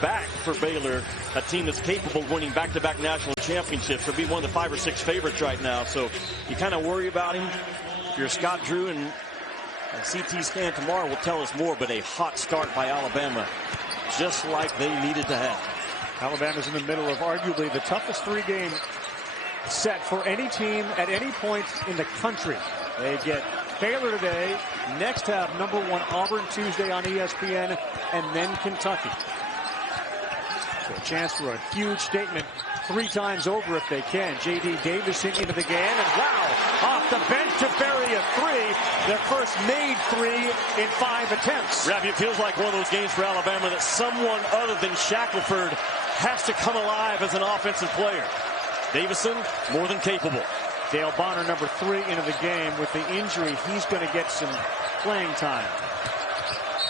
back for Baylor, a team that's capable of winning back-to-back national championships. They'll be one of the 5 or 6 favorites right now. So you kind of worry about him. If you're Scott Drew, and a CT scan tomorrow will tell us more, but a hot start by Alabama, just like they needed to have. Alabama's in the middle of arguably the toughest 3-game set for any team at any point in the country. They get Baylor today, next have #1 Auburn Tuesday on ESPN, and then Kentucky. So a chance for a huge statement 3 times over if they can. J.D. Davison into the game, and wow, off the bench to bury a 3. Their first made 3 in 5 attempts. Ravi, it feels like one of those games for Alabama that someone other than Shackelford has to come alive as an offensive player. Davison, more than capable. Dale Bonner, #3 into the game. With the injury, he's going to get some playing time.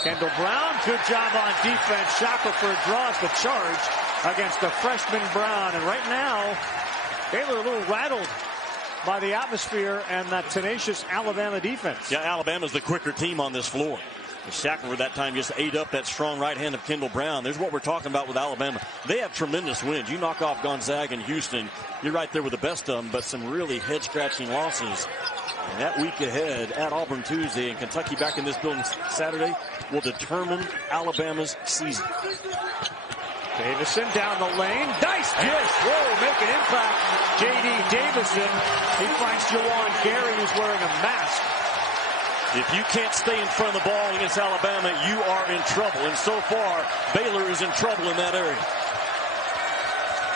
Kendall Brown, good job on defense. Shackelford draws the charge against the freshman Brown. And right now, Baylor a little rattled by the atmosphere and that tenacious Alabama defense. Yeah, Alabama's the quicker team on this floor. Shackelford that time just ate up that strong right hand of Kendall Brown. There's what we're talking about with Alabama. They have tremendous wins. You knock off Gonzaga and Houston, you're right there with the best of them, but some really head-scratching losses. And that week ahead at Auburn Tuesday and Kentucky back in this building Saturday will determine Alabama's season. Davison down the lane. Nice dish. Whoa, make an impact. J.D. Davison. He finds Jawan Gary, who's wearing a mask. If you can't stay in front of the ball against Alabama, you are in trouble. And so far, Baylor is in trouble in that area.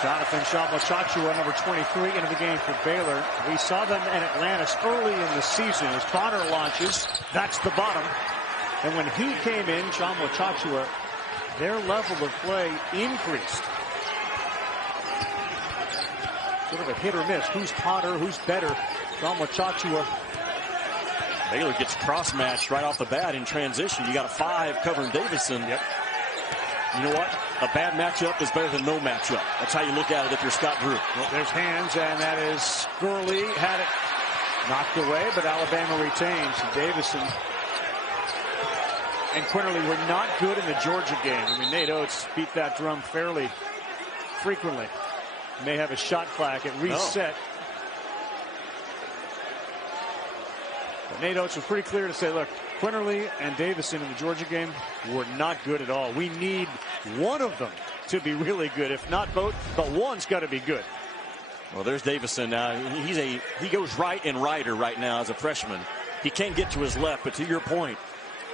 Jonathan Shama-Chachua, #23, into the game for Baylor. We saw them in Atlantis early in the season as Bonner launches. That's the bottom. And when he came in, Shama-Chachua, their level of play increased. Sort of a hit or miss. Who's hotter? Who's better? Shama-Chachua. Baylor gets cross-matched right off the bat in transition. You got a 5 covering Davison. Yep. You know what? A bad matchup is better than no matchup. That's how you look at it if you're Scott Drew. Well, there's hands, and that is Gurley. Had it knocked away, but Alabama retains. Davison and Quinterly were not good in the Georgia game. I mean, Nate Oates beat that drum fairly frequently. May have a shot clock at reset. Oh. But Nate Oates was pretty clear to say, look, Quinterly and Davison in the Georgia game were not good at all. We need one of them to be really good. If not both, but one's got to be good. Well, there's Davison now. He goes right and righter right now as a freshman. He can't get to his left, but to your point,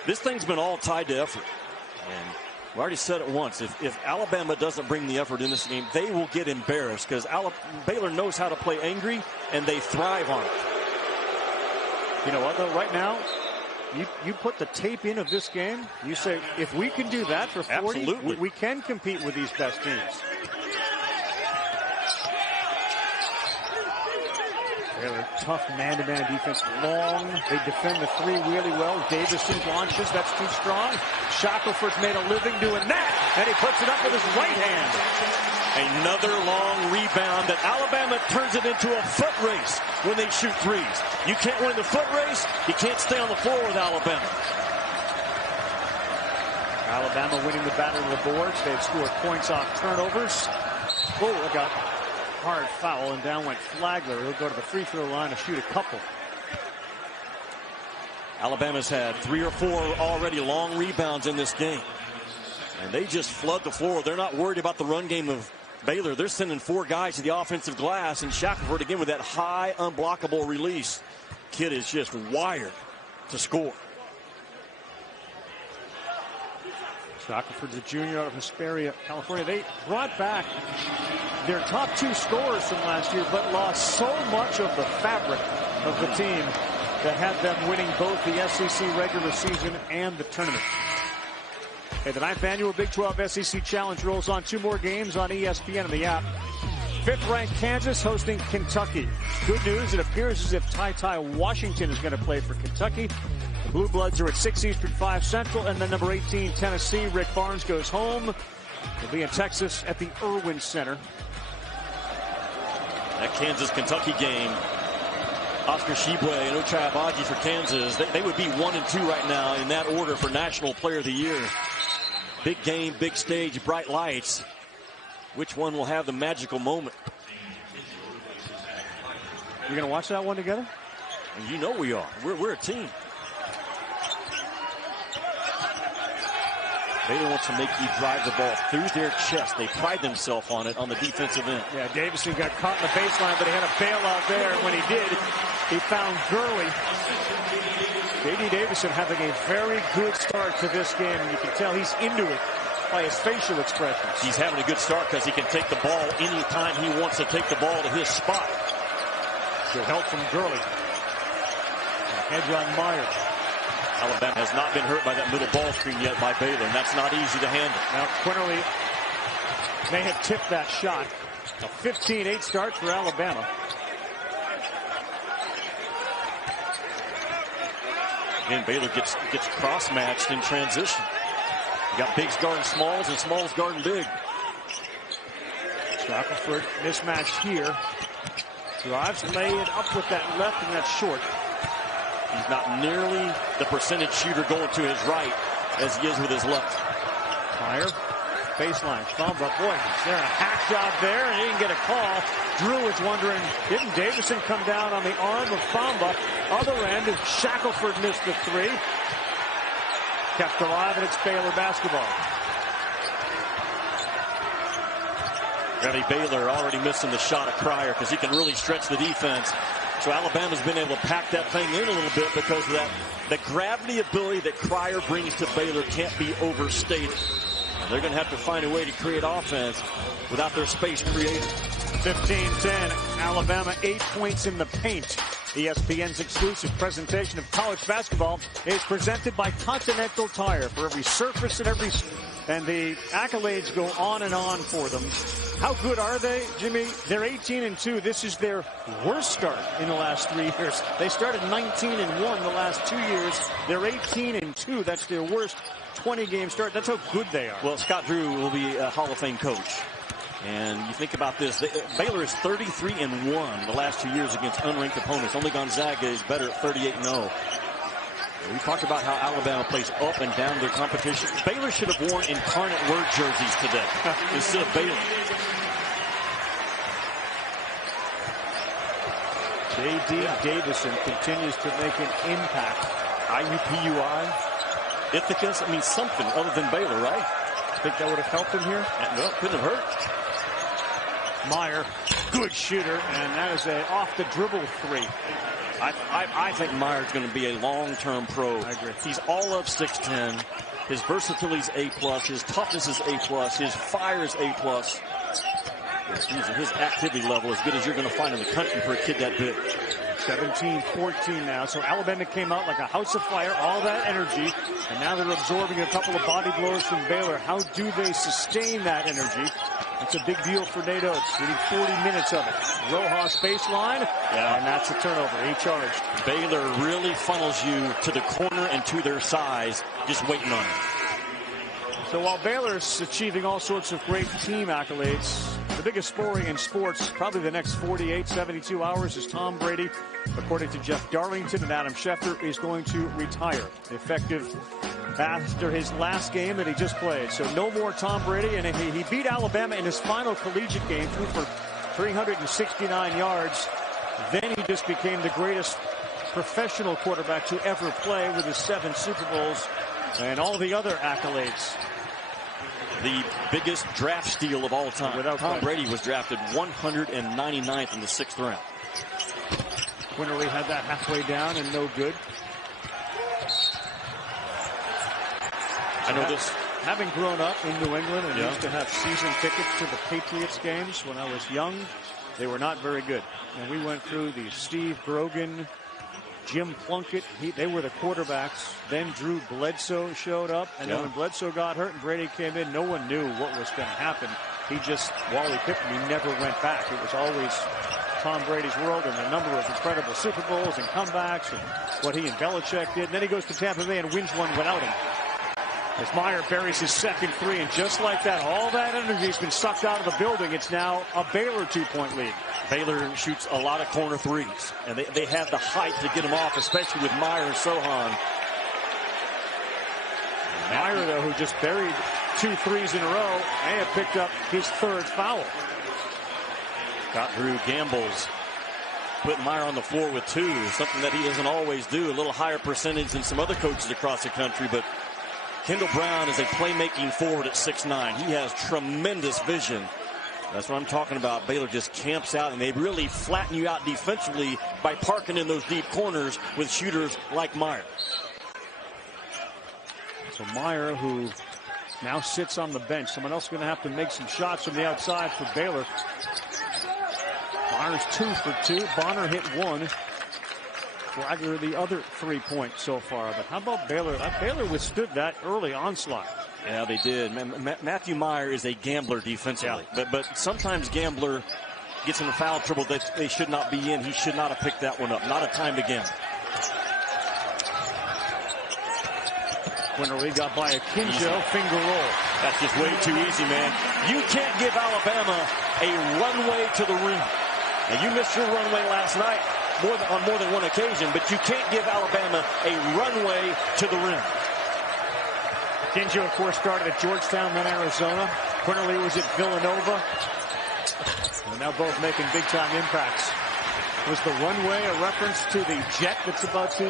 this thing's been all tied to effort. And we already said it once. If Alabama doesn't bring the effort in this game, they will get embarrassed because Baylor knows how to play angry, and they thrive on it. You know what, though, right now, you put the tape in of this game, you say, if we can do that for 40, absolutely, we can compete with these best teams. Baylor, tough man-to-man defense, long. They defend the 3 really well. Davison launches, that's too strong. Shackelford's made a living doing that, and he puts it up with his right hand. Another long rebound that Alabama turns it into a foot race when they shoot 3s. You can't win the foot race. You can't stay on the floor with Alabama. Alabama winning the battle of the boards. They've scored points off turnovers. Oh, I got hard foul, and down went Flagler. He'll go to the free throw line to shoot a couple. Alabama's had 3 or 4 already long rebounds in this game. And they just flood the floor. They're not worried about the run game of Baylor. They're sending 4 guys to the offensive glass, and Shackelford again with that high unblockable release. Kid is just wired to score. Shackelford's a junior out of Hesperia, California. They brought back their top 2 scorers from last year, but lost so much of the fabric of the team that had them winning both the SEC regular season and the tournament. Okay, the 9th annual Big 12 SEC Challenge rolls on. 2 more games on ESPN and the app. 5th-ranked Kansas hosting Kentucky. Good news, it appears as if Ty Washington is going to play for Kentucky. The Blue Bloods are at 6 Eastern, 5 Central, and then number 18, Tennessee. Rick Barnes goes home. He'll be in Texas at the Irwin Center. That Kansas-Kentucky game, Oscar Tshiebwe and Ochai Agbaji for Kansas, they would be 1 and 2 right now in that order for National Player of the Year. Big game, big stage, bright lights. Which one will have the magical moment? You're going to watch that one together? And you know we are. We're a team. Baylor wants to make you drive the ball through their chest. They pride themselves on it on the defensive end. Yeah, Davison got caught in the baseline, but he had a bailout there. And when he did, he found Gurley. J.D. Davison having a very good start to this game, and you can tell he's into it by his facial expressions. He's having a good start because he can take the ball anytime he wants to take the ball to his spot. Good help from Gurley. Hedge on Myers. Alabama has not been hurt by that middle ball screen yet by Baylor, and that's not easy to handle. Now, Quinterly may have tipped that shot. A 15-8 start for Alabama. Again, Baylor gets cross-matched in transition. You got bigs guarding smalls and smalls guarding big. Shackelford mismatch here. Drives, lay it up with that left, and that's short. He's not nearly the percentage shooter going to his right as he is with his left. Meyer, baseline, Famba. Boy, is there a hack job there, and he didn't get a call. Drew is wondering, didn't Davison come down on the arm of Famba? Other end, Shackelford missed the three. Kept alive, and it's Baylor basketball. Really, Baylor already missing the shot of Cryer because he can really stretch the defense. So Alabama's been able to pack that thing in a little bit because of that. The gravity ability that Cryer brings to Baylor can't be overstated. And they're going to have to find a way to create offense without their space created. 15-10, Alabama 8 points in the paint. ESPN's exclusive presentation of college basketball is presented by Continental Tire. For every surface and the accolades go on and on for them. How good are they, Jimmy? They're 18-2. This is their worst start in the last 3 years. They started 19-1 the last 2 years. They're 18-2. That's their worst 20-game start. That's how good they are. Well, Scott Drew will be a Hall of Fame coach. And you think about this, Baylor is 33-1 the last 2 years against unranked opponents. Only Gonzaga is better at 38-0. We talked about how Alabama plays up and down their competition. Baylor should have worn Incarnate Word jerseys today instead of Baylor. J.D. Davison continues to make an impact. IUPUI. Ithaca's, I mean, something other than Baylor, right? Think that would have helped him here? No, couldn't have hurt. Meyer, good shooter, and that is a off-the-dribble three. I think Meyer's going to be a long-term pro. I agree. He's all of 6'10". His versatility is A+. His toughness is A+. His fire is A+. His activity level as good as you're going to find in the country for a kid that big. 17-14 now. So Alabama came out like a house of fire, all that energy, and now they're absorbing a couple of body blows from Baylor. How do they sustain that energy? It's a big deal for Nate Oates, getting 40 minutes of it. Rojas baseline, and that's a turnover. He charged. Baylor really funnels you to the corner and to their size, just waiting on it. So while Baylor's achieving all sorts of great team accolades, the biggest story in sports, probably the next 48, 72 hours, is Tom Brady, according to Jeff Darlington and Adam Schefter, is going to retire, effective after his last game that he just played. So no more Tom Brady, and he beat Alabama in his final collegiate game, threw for 369 yards. Then he just became the greatest professional quarterback to ever play with his 7 Super Bowls and all the other accolades. The biggest draft steal of all time. Without Tom question. Brady was drafted 199th in the 6th round. Quinterly had that halfway down and no good. I know this. Having grown up in New England and used to have season tickets to the Patriots games when I was young, they were not very good. And we went through the Steve Grogan, Jim Plunkett, they were the quarterbacks. Then Drew Bledsoe showed up, and then when Bledsoe got hurt and Brady came in, no one knew what was going to happen. Wally Pippen, he never went back. It was always Tom Brady's world and the number of incredible Super Bowls and comebacks and what he and Belichick did. And then he goes to Tampa Bay and wins one without him. As Meyer buries his second three, and just like that, all that energy has been sucked out of the building. It's now a Baylor 2-point lead. Baylor shoots a lot of corner threes, and they have the height to get them off, especially with Meyer and Sohan. Meyer, though, who just buried 2 threes in a row. May have picked up his 3rd foul. Got Drew Gambles putting Meyer on the floor with 2, something that he doesn't always do. A little higher percentage than some other coaches across the country, but Kendall Brown is a playmaking forward at 6'9". He has tremendous vision. That's what I'm talking about. Baylor just camps out, and they really flatten you out defensively by parking in those deep corners with shooters like Meyer. So Meyer, who now sits on the bench. Someone else going to have to make some shots from the outside for Baylor. Meyer's 2 for 2. Bonner hit 1. Flagler the other 3-point so far. But how about Baylor? Baylor withstood that early onslaught. Yeah, they did. Matthew Meyer is a gambler defensively. Yeah. But sometimes gambler gets into foul trouble that they should not be in. He should not have picked that one up. Not a time to gamble. Quinterly got by a Kinjo finger roll. That's just way too easy, man. You can't give Alabama a runway to the rim. Now, you missed your runway last night on more than one occasion, but you can't give Alabama a runway to the rim. Kinjo, of course, started at Georgetown, then Arizona. Quinterly was at Villanova. They're now both making big-time impacts. Was the runway a reference to the jet that's about to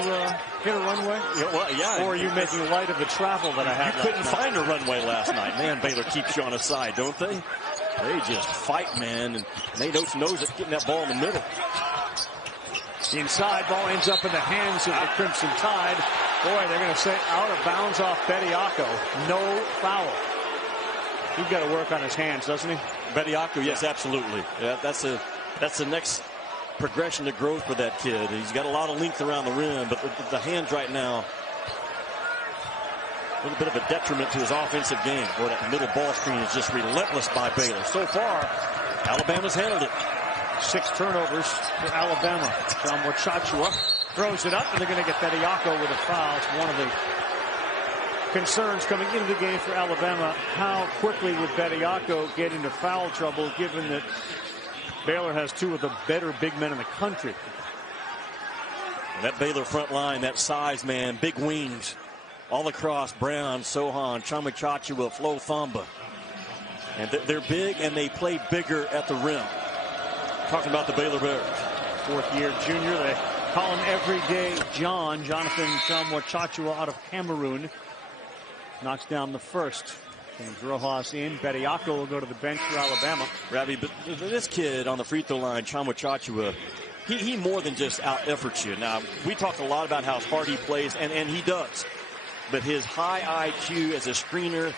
hit a runway? Yeah, well, yeah. Or are you making light of the travel that I had? You couldn't find a runway last night. Man, Baylor keeps you on his side, don't they? They just fight, man. And Nate Oates knows it's getting that ball in the middle. The inside ball ends up in the hands of the Crimson Tide. Boy, they're going to say out of bounds off Bediako. No foul. He's got to work on his hands, doesn't he? Bediako, yes, absolutely. Yeah, that's the next progression to growth for that kid. He's got a lot of length around the rim, but the hands right now, a little bit of a detriment to his offensive game. Boy, that middle ball screen is just relentless by Baylor. So far, Alabama's handled it. 6 turnovers for Alabama. John Wachachua throws it up, and they're going to get Bediako with a foul. It's one of the concerns coming into the game for Alabama. How quickly would Bediako get into foul trouble, given that Baylor has 2 of the better big men in the country? And that Baylor front line, that size, man, big wings all across. Brown, Sohan, Chamachachua, Flo Thamba. And they're big, and they play bigger at the rim. Talking about the Baylor Bears. 4th-year junior. They call him Everyday John. Jonathan Chamachachua out of Cameroon. Knocks down the first. James Rojas in. Bediako will go to the bench for Alabama. Ravi, but this kid on the free throw line, Chamachachua, he more than just out-efforts you. Now, we talk a lot about how hard he plays, and he does. But his high IQ as a screener,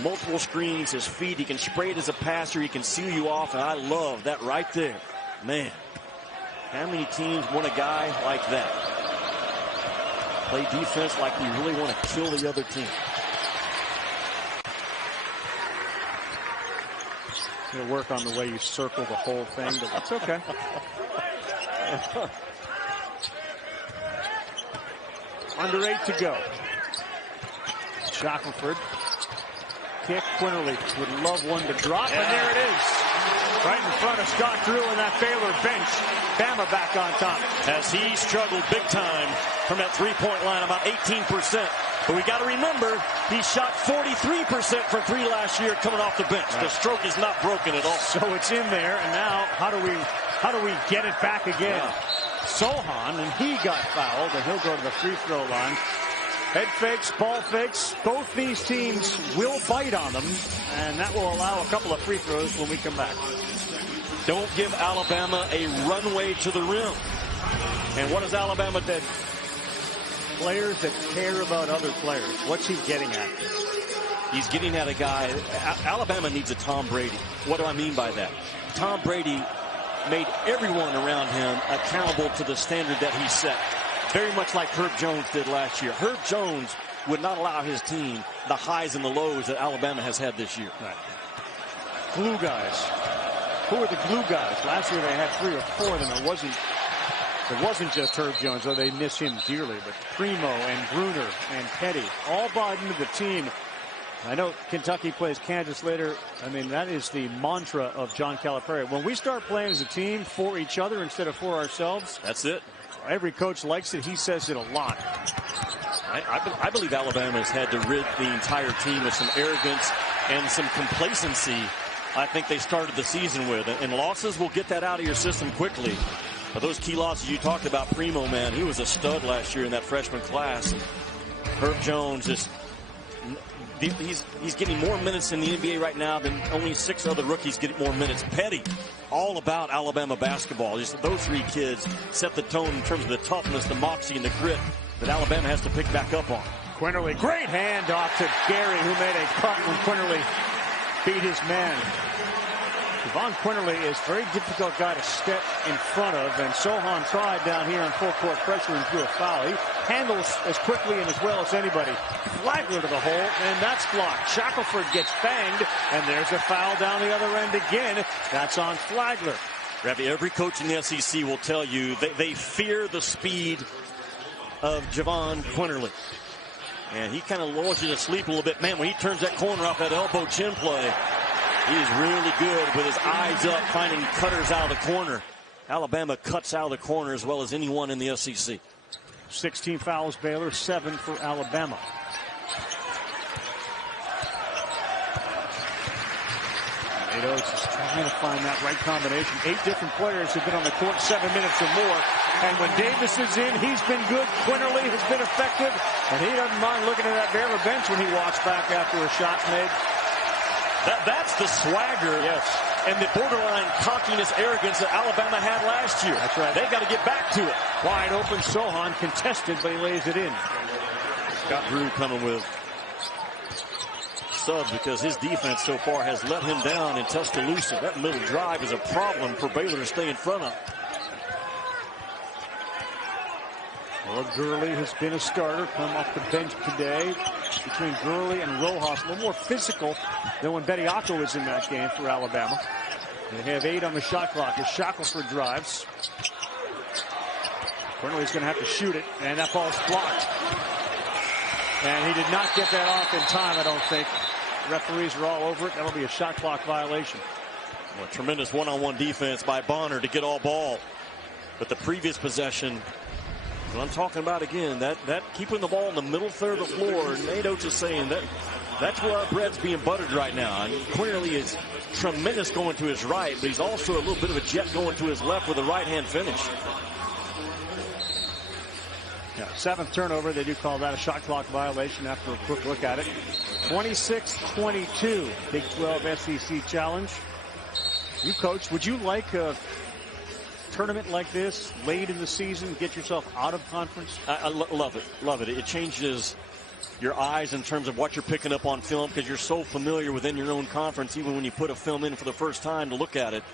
multiple screens, his feet, he can spray it as a passer, he can seal you off, and I love that right there. Man, how many teams want a guy like that? Play defense like you really want to kill the other team. You'll work on the way you circle the whole thing, but that's okay. Under 8 to go. Shackelford. Kick. Quinterly would love one to drop, and there it is. Right in front of Scott Drew and that Baylor bench. Bama back on top. As he struggled big time from that three-point line, about 18%. But we got to remember, he shot 43% from 3 last year coming off the bench. Right. The stroke is not broken at all. So it's in there, and now how do we get it back again? Yeah. Sohan, and he got fouled, and he'll go to the free throw line. Head fakes, ball fakes. Both these teams will bite on them, and that will allow a couple of free throws when we come back. Don't give Alabama a runway to the rim. And what has Alabama done? Players that care about other players. What's he getting at? He's getting at a guy. Alabama needs a Tom Brady. What do I mean by that? Tom Brady made everyone around him accountable to the standard that he set. Very much like Herb Jones did last year. Herb Jones would not allow his team the highs and the lows that Alabama has had this year. Right. Glue guys. Who are the glue guys? Last year they had 3 or 4 of them. It wasn't just Herb Jones, though they miss him dearly. But Primo and Bruner and Petty all bought into the team. I know Kentucky plays Kansas later. I mean, that is the mantra of John Calipari. When we start playing as a team for each other instead of for ourselves. That's it. Every coach likes it. He says it a lot. I believe Alabama has had to rid the entire team of some arrogance and some complacency I think they started the season with. And losses will get that out of your system quickly. But those key losses you talked about, Primo, man, he was a stud last year in that freshman class. And Herb Jones is he's getting more minutes in the NBA right now than only 6 other rookies getting more minutes. Petty, all about Alabama basketball. Just those 3 kids set the tone in terms of the toughness, the moxie, and the grit that Alabama has to pick back up on. Quinterly, great handoff to Gary, who made a cut when Quinterly beat his man. Javon Quinterly is a very difficult guy to step in front of, and Sohan tried down here on full court pressure and drew a foul. He handles as quickly and as well as anybody. Flagler to the hole, and that's blocked. Shackelford gets banged, and there's a foul down the other end again. That's on Flagler. Ravi, every coach in the SEC will tell you they fear the speed of Javon Quinterly. And he kind of lulls you to sleep a little bit. Man, when he turns that corner off that elbow chin play, he is really good with his eyes up, finding cutters out of the corner. Alabama cuts out of the corner as well as anyone in the SEC. 16 fouls, Baylor, 7 for Alabama. Nate Oates is trying to find that right combination. 8 different players have been on the court 7 minutes or more. And when Davis is in, he's been good. Quinterly has been effective. And he doesn't mind looking at that Baylor bench when he walks back after a shot's made. That's the swagger, yes, and the borderline cockiness, arrogance that Alabama had last year. That's right. They got to get back to it. Wide open, Sohan contested, but he lays it in. Scott Drew coming with subs because his defense so far has let him down in Tuscaloosa. That middle drive is a problem for Baylor to stay in front of. Well, Gurley has been a starter, come off the bench today. Between Gurley and Rojas, a little more physical than when Bediako was in that game for Alabama. They have 8 on the shot clock as Shackelford drives. Quinterly's going to have to shoot it, and that ball's blocked. And he did not get that off in time, I don't think. Referees are all over it. That'll be a shot clock violation. Well, tremendous one-on-one defense by Bonner to get all ball. But the previous possession, what I'm talking about again, that keeping the ball in the middle third of the floor. Nate Oates is saying that's where our bread's being buttered right now. And Quinterly is tremendous going to his right, but he's also a little bit of a jet going to his left with a right-hand finish. Yeah, 7th turnover. They do call that a shot clock violation after a quick look at it. 26-22, Big 12 SEC challenge. You, Coach, would you like a tournament like this late in the season, get yourself out of conference? I love it. Love it. It changes your eyes in terms of what you're picking up on film because you're so familiar within your own conference, even when you put a film in for the first time to look at it.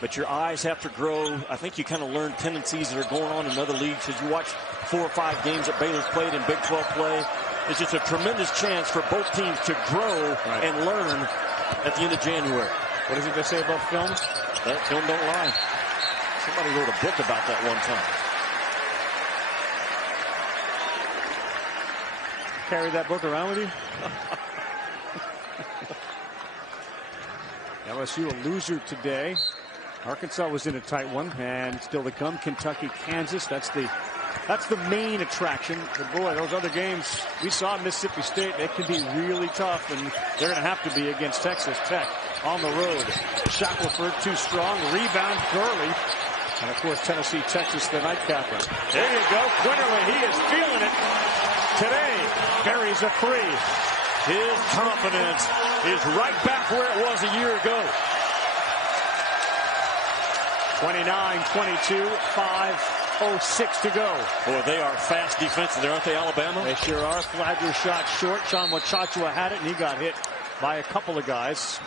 But your eyes have to grow. I think you kind of learn tendencies that are going on in other leagues as you watch 4 or 5 games that Baylor's played in Big 12 play. It's just a tremendous chance for both teams to grow and learn at the end of January. What is it they say about film? That film don't lie. Somebody wrote a book about that one time. Carry that book around with you? LSU a loser today. Arkansas was in a tight one, and still to come, Kentucky, Kansas. That's the main attraction. But boy, those other games we saw Mississippi State, they can be really tough, and they're going to have to be against Texas Tech on the road. Shackelford too strong. Rebound Gurley. And of course, Tennessee, Texas, the nightcapper. There you go. Quinterly, he is feeling it today. Buries a 3. His confidence is right back where it was a year ago. 29-22, 5:06 to go. Boy, they are fast defensively, aren't they, Alabama? They sure are. Flagler shot short. Sean Wachachua had it, and he got hit by a couple of guys.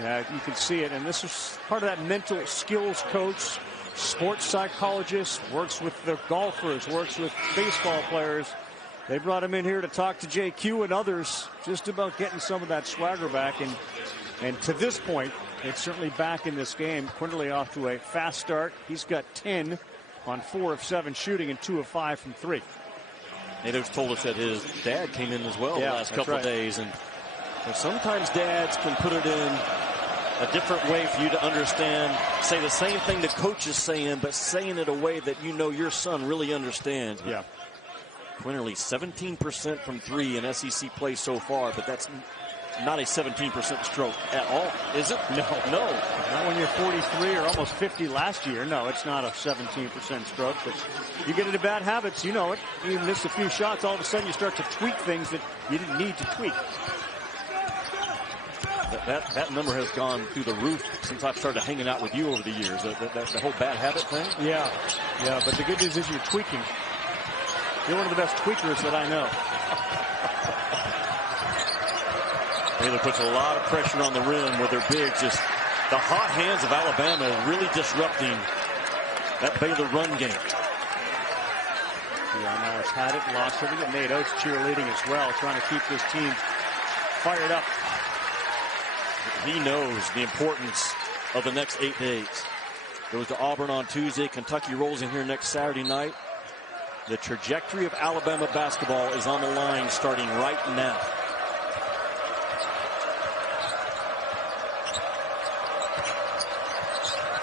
Yeah, you can see it, and this is part of that mental skills coach, sports psychologist, works with the golfers, works with baseball players. They brought him in here to talk to JQ and others just about getting some of that swagger back. And to this point, it's certainly back in this game. Quinterly off to a fast start. He's got 10 on 4 of 7 shooting and 2 of 5 from 3. Nado's told us that his dad came in as well the last couple of days. And sometimes dads can put it in a different way for you to understand, say the same thing the coach is saying, but saying it a way that you know your son really understands. Yeah. Quinterly 17% from 3 in SEC play so far, but that's not a 17% stroke at all, is it? No. Not when you're 43 or almost 50 last year. No, it's not a 17% stroke, but you get into bad habits, you know it. You miss a few shots, all of a sudden you start to tweak things that you didn't need to tweak. That number has gone through the roof since I've started hanging out with you over the years. The whole bad habit thing? Yeah, but the good news is you're tweaking. You're one of the best tweakers that I know. Baylor puts a lot of pressure on the rim with their bigs. Just the hot hands of Alabama really disrupting that Baylor run game. Deion Morris had it, lost it. Nate Oates cheerleading as well, trying to keep this team fired up. He knows the importance of the next 8 days. Goes to Auburn on Tuesday. Kentucky rolls in here next Saturday night. The trajectory of Alabama basketball is on the line starting right now.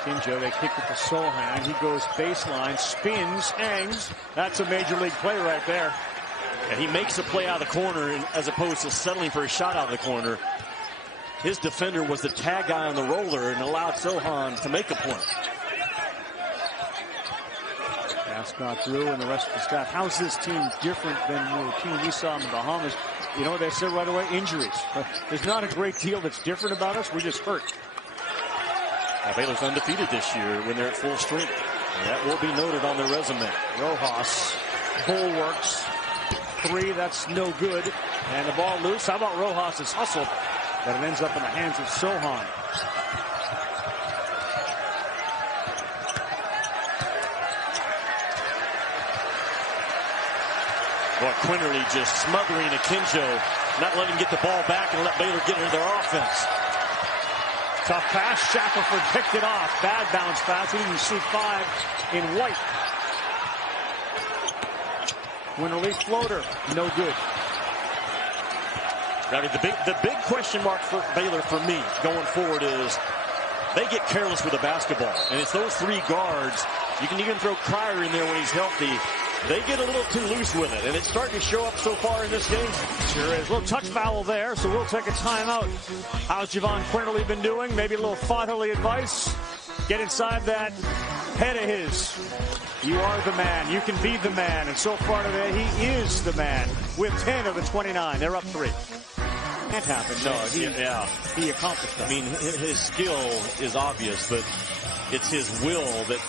Kinjo, they kick it to Solheim. He goes baseline, spins, hangs. That's a major league play right there. And he makes a play out of the corner as opposed to settling for a shot out of the corner. His defender was the tag guy on the roller and allowed Sohan to make a point. Ascot, Drew, and the rest of the staff. How's this team different than the team we saw in the Bahamas? You know what they said right away? Injuries. There's not a great deal that's different about us. We're just hurt. Now, Baylor's undefeated this year when they're at full strength. And that will be noted on their resume. Rojas bulwarks. 3, that's no good. And the ball loose. How about Rojas' hustle? But it ends up in the hands of Sohan. Boy, Quinterly just smothering Akinjo, not letting him get the ball back and let Baylor get into their offense. Tough pass. Shackelford picked it off. Bad bounce pass. We didn't see 5 in white. Quinterly floater. No good. I mean, the big question mark for Baylor for me going forward is they get careless with the basketball. And it's those 3 guards. You can even throw Cryer in there when he's healthy. They get a little too loose with it, and it's starting to show up so far in this game. Sure is. A little touch foul there, so we'll take a timeout. How's Javon Quinterly been doing? Maybe a little fatherly advice. Get inside that head of his. You are the man. You can be the man. And so far today, he is the man with 10 of the 29. They're up 3. Can't happen. No, he accomplished that. I mean, his skill is obvious, but it's his will that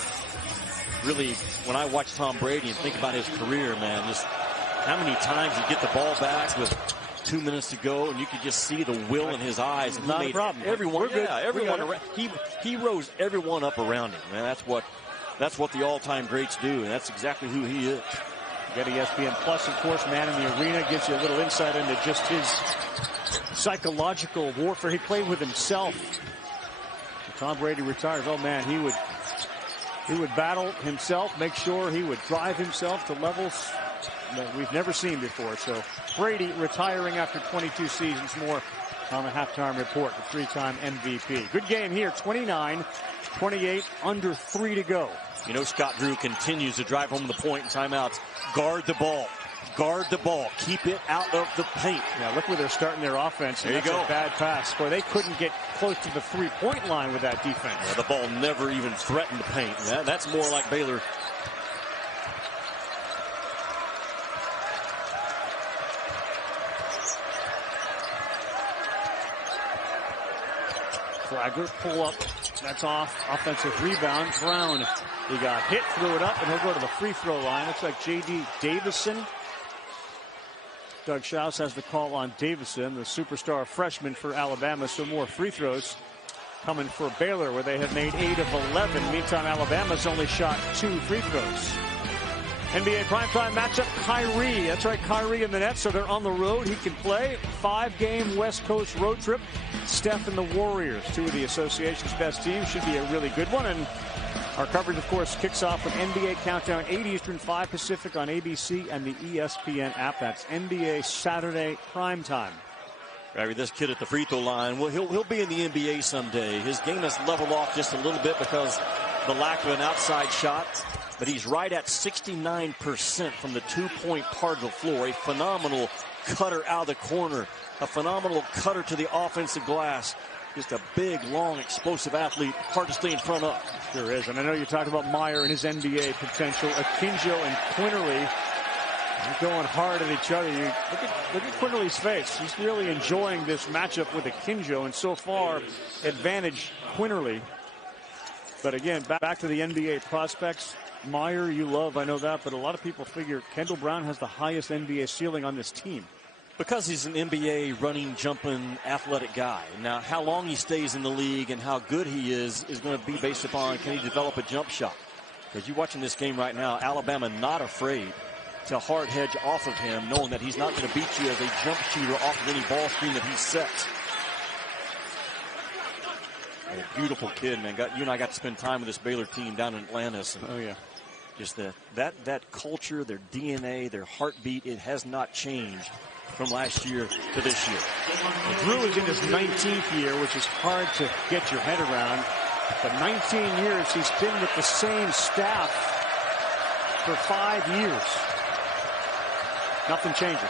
really, when I watch Tom Brady and think about his career, man, just how many times you get the ball back with 2 minutes to go, and you could just see the will in his eyes. And not a problem. Everyone, everyone around, he rose everyone up around him, man. That's what the all-time greats do, and that's exactly who he is. You got ESPN Plus, of course, Man in the Arena gives you a little insight into just his psychological warfare. He played with himself. When Tom Brady retires, oh man, he would battle himself, make sure he would drive himself to levels that we've never seen before. So Brady retiring after 22 seasons. More on the halftime report. The 3-time MVP. Good game here. 29-28, under 3 to go. You know, Scott Drew continues to drive home the point in timeouts. Guard the ball. Guard the ball. Keep it out of the paint. Yeah, look where they're starting their offense. There you go. A bad pass. Boy, they couldn't get close to the 3-point line with that defense. Yeah, the ball never even threatened the paint. That's more like Baylor. Flagler pull up. That's off. Offensive rebound. Brown. He got hit, threw it up, and he'll go to the free throw line. Looks like J.D. Davison. Doug Schaus has the call on Davison, the superstar freshman for Alabama. So more free throws coming for Baylor, where they have made 8 of 11. Meantime, Alabama's only shot 2 free throws. NBA primetime matchup, Kyrie. That's right, Kyrie in the net, so they're on the road. He can play. 5-game West Coast road trip. Steph and the Warriors, 2 of the association's best teams. Should be a really good one. And our coverage, of course, kicks off with NBA Countdown, 8 Eastern, 5 Pacific on ABC and the ESPN app. That's NBA Saturday primetime. This kid at the free throw line, well, he'll be in the NBA someday. His game has leveled off just a little bit because the lack of an outside shot. but he's right at 69% from the 2-point part of the floor. A phenomenal cutter out of the corner, a phenomenal cutter to the offensive glass. Just a big, long, explosive athlete. Hard to stay in front of. Sure is. And I know you talked about Meyer and his NBA potential. Akinjo and Quinterly going hard at each other. You look at Quinterly's face. He's really enjoying this matchup with Akinjo, and so far, advantage Quinterly. But again, back to the NBA prospects. Meyer, you love, I know that, but a lot of people figure Kendall Brown has the highest NBA ceiling on this team. Because he's an NBA running, jumping, athletic guy. Now, how long he stays in the league and how good he is going to be based upon can he develop a jump shot. Because you're watching this game right now, Alabama not afraid to hard hedge off of him, knowing that he's not going to beat you as a jump shooter off of any ball screen that he sets. A beautiful kid, man. You and I got to spend time with this Baylor team down in Atlanta. So oh, yeah. Just that culture, their DNA, their heartbeat, it has not changed from last year to this year. Drew is in his 19th year, which is hard to get your head around. But 19 years he's been with the same staff for 5 years. Nothing changes.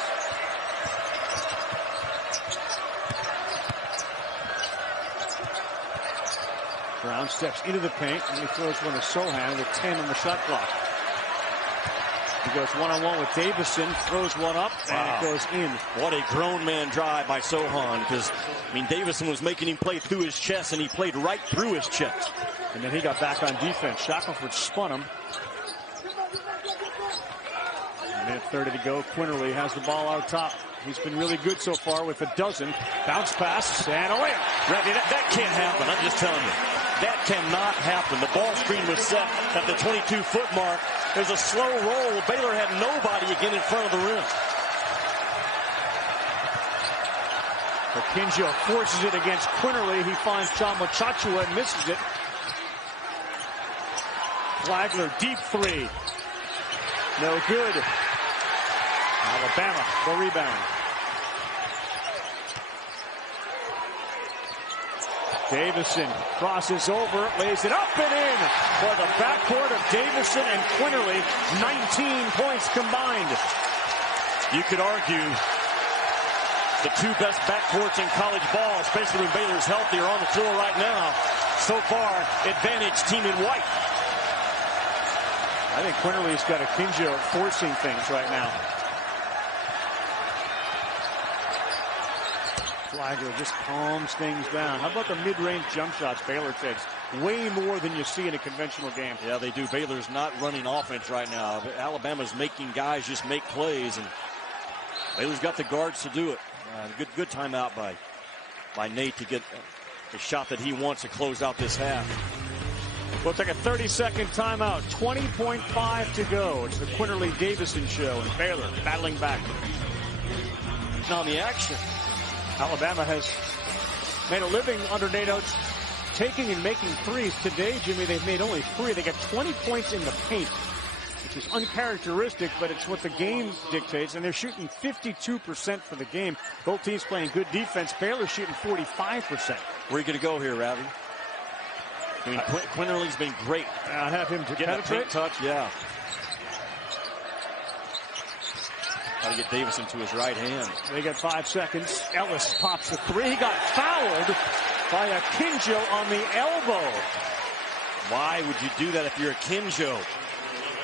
Brown steps into the paint and he throws one to Sohan with 10 on the shot clock. He goes one-on-one with Davison, throws one up, and it goes in. What a grown man drive by Sohan, because, I mean, Davison was making him play through his chest, and he played right through his chest. And then he got back on defense. Shackelford spun him. A minute 30 to go. Quinterly has the ball out top. He's been really good so far with a dozen. Bounce pass, and away. Randy, that can't happen. I'm just telling you. That cannot happen. The ball screen was set at the 22-foot mark. There's a slow roll. Baylor had nobody again in front of the rim. Akinjo forces it against Quinterly. He finds Chama Chachua and misses it. Flagler, deep three. No good. Alabama, the rebound. Davison crosses over, lays it up and in for the backcourt of Davison and Quinterly. 19 points combined. You could argue the two best backcourts in college ball, especially when Baylor's healthy, are on the floor right now. So far, advantage team in white. I think Quinterly's got Akinjo forcing things right now. Flagler just calms things down. How about the mid-range jump shots Baylor takes? Way more than you see in a conventional game. Yeah, they do. Baylor's not running offense right now. Alabama's making guys just make plays, and Baylor's got the guards to do it. Good timeout by Nate to get the shot that he wants to close out this half. We'll take a 30-second timeout. 20.5 to go. It's the Quinterly-Davison show, and Baylor battling back. Now on the action. Alabama has made a living under Nate Oates taking and making threes. Today, Jimmy, they've made only 3. They got 20 points in the paint, which is uncharacteristic, but it's what the game dictates. And they're shooting 52% for the game. Both teams playing good defense. Baylor shooting 45%. Where are you going to go here, Ravi? I mean, Quinterly's been great. I'd have him to get a paint touch. Yeah. Got to get Davison to his right hand. They got 5 seconds. Ellis pops the 3. He got fouled by Akinjo on the elbow. Why would you do that if you're Akinjo?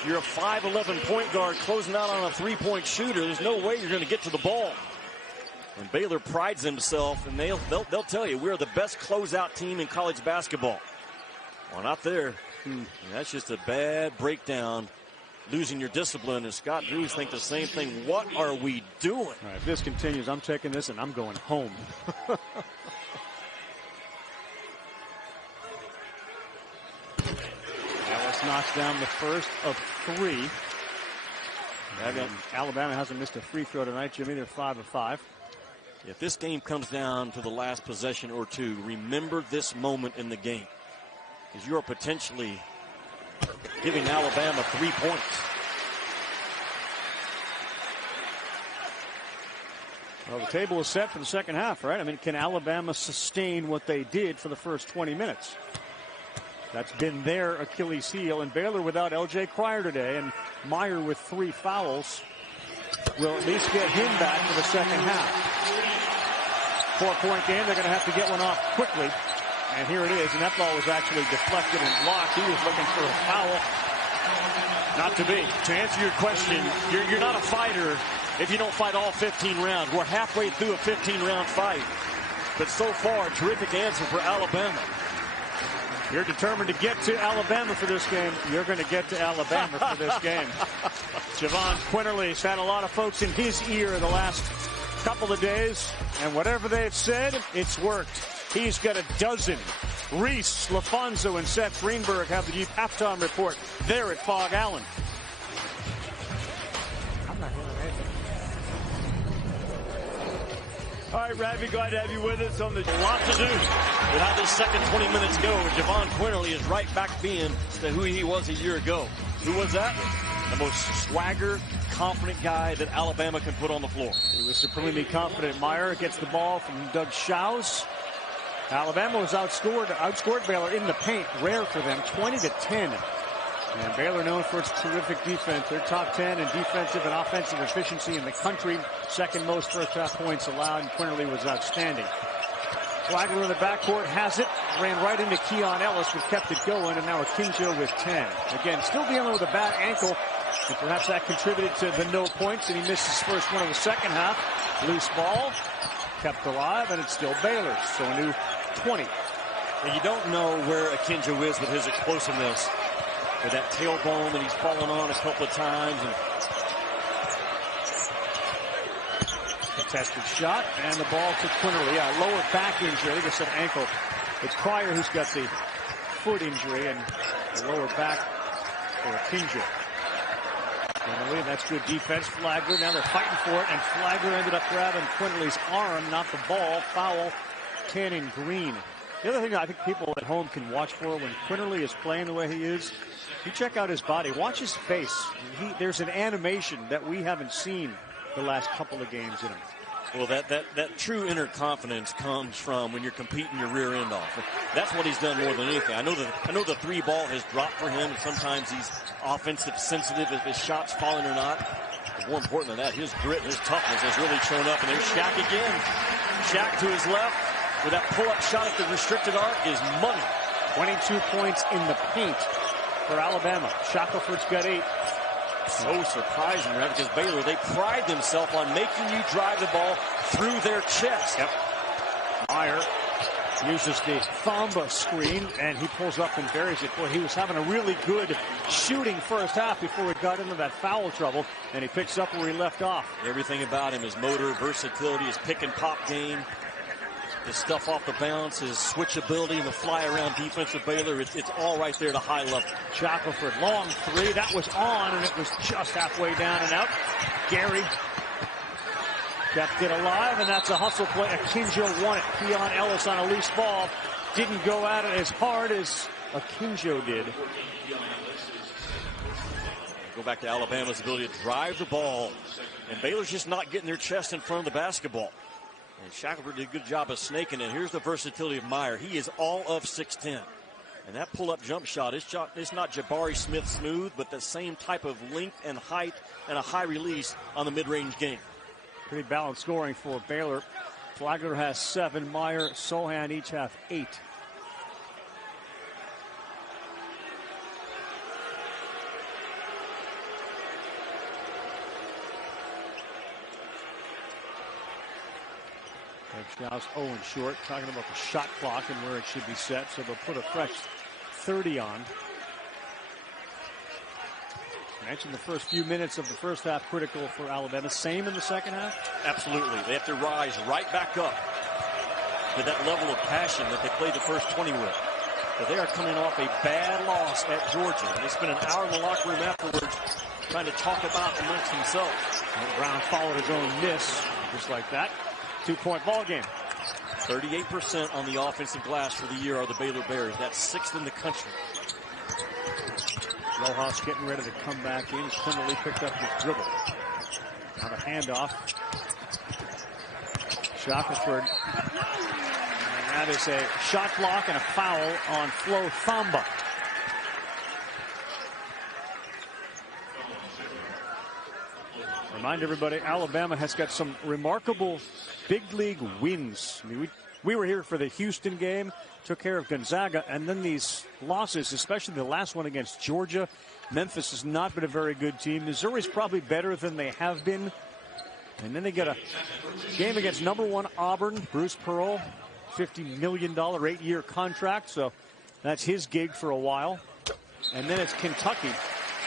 You're a 5'11" point guard closing out on a three-point shooter. There's no way you're going to get to the ball. And Baylor prides himself, and they'll tell you we're the best closeout team in college basketball. Well, not there. That's just a bad breakdown. Losing your discipline, and Scott Drews think the same thing. What are we doing? Right, if this continues, I'm taking this and I'm going home. Ellis knocks down the first of 3. Alabama hasn't missed a free throw tonight, Jimmy. They're 5 of 5. If this game comes down to the last possession or two, remember this moment in the game, because you are potentially giving Alabama 3 points. Well, the table is set for the second half, right? I mean, can Alabama sustain what they did for the first 20 minutes? That's been their Achilles heel. And Baylor without L.J. Cryer today, and Meyer with 3 fouls will at least get him back for the second half. 4-point game. They're going to have to get one off quickly. And here it is. And that ball was actually deflected and blocked. He was looking for a foul. Not to be. To answer your question, you're not a fighter if you don't fight all 15 rounds. We're halfway through a 15-round fight. But so far, terrific answer for Alabama. You're determined to get to Alabama for this game. You're going to get to Alabama for this game. Javon Quinterly's had a lot of folks in his ear the last couple of days. And whatever they've said, it's worked. He's got a dozen. Reese, LaFonso, and Seth Greenberg have the halftime report there at Fog Allen. I'm not hearing anything. All right, Ravi, glad to have you with us on the lot to do with how this second 20 minutes go. Javon Quinterly is right back being to who he was a year ago. Who was that? The most swagger, confident guy that Alabama can put on the floor. He was supremely confident. Meyer gets the ball from Doug Schaus. Alabama was outscored Baylor in the paint. Rare for them, 20-10. And Baylor known for its terrific defense. They're top 10 in defensive and offensive efficiency in the country. Second most first half points allowed, and Quinterly was outstanding. Flagler in the backcourt has it. Ran right into Keon Ellis, but kept it going, and now Akinjo with 10. Again, still dealing with a bad ankle, and perhaps that contributed to the no points, and he missed his first one of the second half. Loose ball, kept alive, and it's still Baylor. So a new 20. And you don't know where Akinjo is with his explosiveness. With that tailbone that he's fallen on a couple of times. And contested shot, and the ball to Quinterly. Yeah, lower back injury. I think it's an ankle. It's Cryer who's got the foot injury, and the lower back for Akinjo. Quinterly, that's good defense. Flagler, now they're fighting for it, and Flagler ended up grabbing Quinterly's arm, not the ball. Foul, Cannon Green. The other thing I think people at home can watch for when Quinterly is playing the way he is, you check out his body, watch his face. There's an animation that we haven't seen the last couple of games in him. Well, that true inner confidence comes from when you're competing your rear end off. That's what he's done more than anything. I know the 3 ball has dropped for him, and sometimes he's offensive sensitive if his shot's falling or not. But more important than that, his grit and his toughness has really shown up. And there's Shaq again. Shaq to his left with that pull-up shot at the restricted arc is money. 22 points in the paint for Alabama. Shackelford's got 8. So surprising, right? Because Baylor, they pride themselves on making you drive the ball through their chest. Yep. Meyer uses the Thamba screen, and he pulls up and buries it. Boy, he was having a really good shooting first half before he got into that foul trouble, and he picks up where he left off. Everything about him, his motor, versatility, his pick and pop game, his stuff off the bounce, his switchability, and the fly around defense of Baylor, it's all right there at a high level. Shackelford, long 3, that was on, and it was just halfway down and out. Gary kept it alive, and that's a hustle play. Akinjo won it. Keon Ellis on a loose ball didn't go at it as hard as Akinjo did. Go back to Alabama's ability to drive the ball, and Baylor's just not getting their chest in front of the basketball. And Shackelford did a good job of snaking it. Here's the versatility of Meyer. He is all of 6'10". And that pull-up jump shot, it's not Jabari Smith smooth, but the same type of length and height and a high release on the mid-range game. Pretty balanced scoring for Baylor. Flagler has 7. Meyer, Sohan each have 8. Schaus 0 short, talking about the shot clock and where it should be set, so they'll put a fresh 30 on. Mentioned the first few minutes of the first half critical for Alabama. Same in the second half? Absolutely. They have to rise right back up to that level of passion that they played the first 20 with. But they are coming off a bad loss at Georgia. And they spent an hour in the locker room afterwards trying to talk about amongst themselves. And Brown followed his own miss, just like that. 2-point ball game. 38% on the offensive glass for the year are the Baylor Bears. That's 6th in the country. Rojas getting ready to come back in. Quinterly picked up the dribble. Now the handoff. Shackelford. And that is a shot block and a foul on Flo Thamba. Remind everybody, Alabama has got some remarkable big league wins. I mean, we were here for the Houston game, took care of Gonzaga, and then these losses, especially the last one against Georgia. Memphis has not been a very good team. Missouri's probably better than they have been. And then they get a game against #1 Auburn. Bruce Pearl, $50 million 8-year contract. So that's his gig for a while. And then it's Kentucky.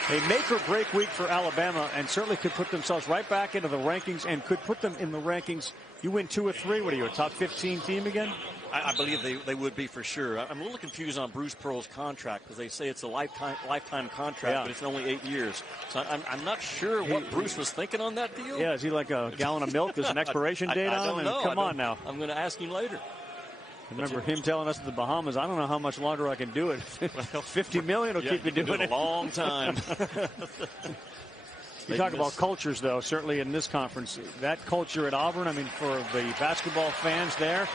A make or break week for Alabama, and certainly could put themselves right back into the rankings and could put them in the rankings. You win 2 or 3. What are you, a top 15 team again? I believe they would be for sure. I'm a little confused on Bruce Pearl's contract because they say it's a lifetime contract, but it's only 8 years. So I'm not sure what Bruce was thinking on that deal. Yeah, is he like a gallon of milk? There's an expiration date on? I don't know. Come on now. I'm going to ask him later. I remember him telling us in the Bahamas, I don't know how much longer I can do it. 50 million will keep me doing it a long time. You talk about cultures, though, certainly in this conference. That culture at Auburn, I mean, for the basketball fans there,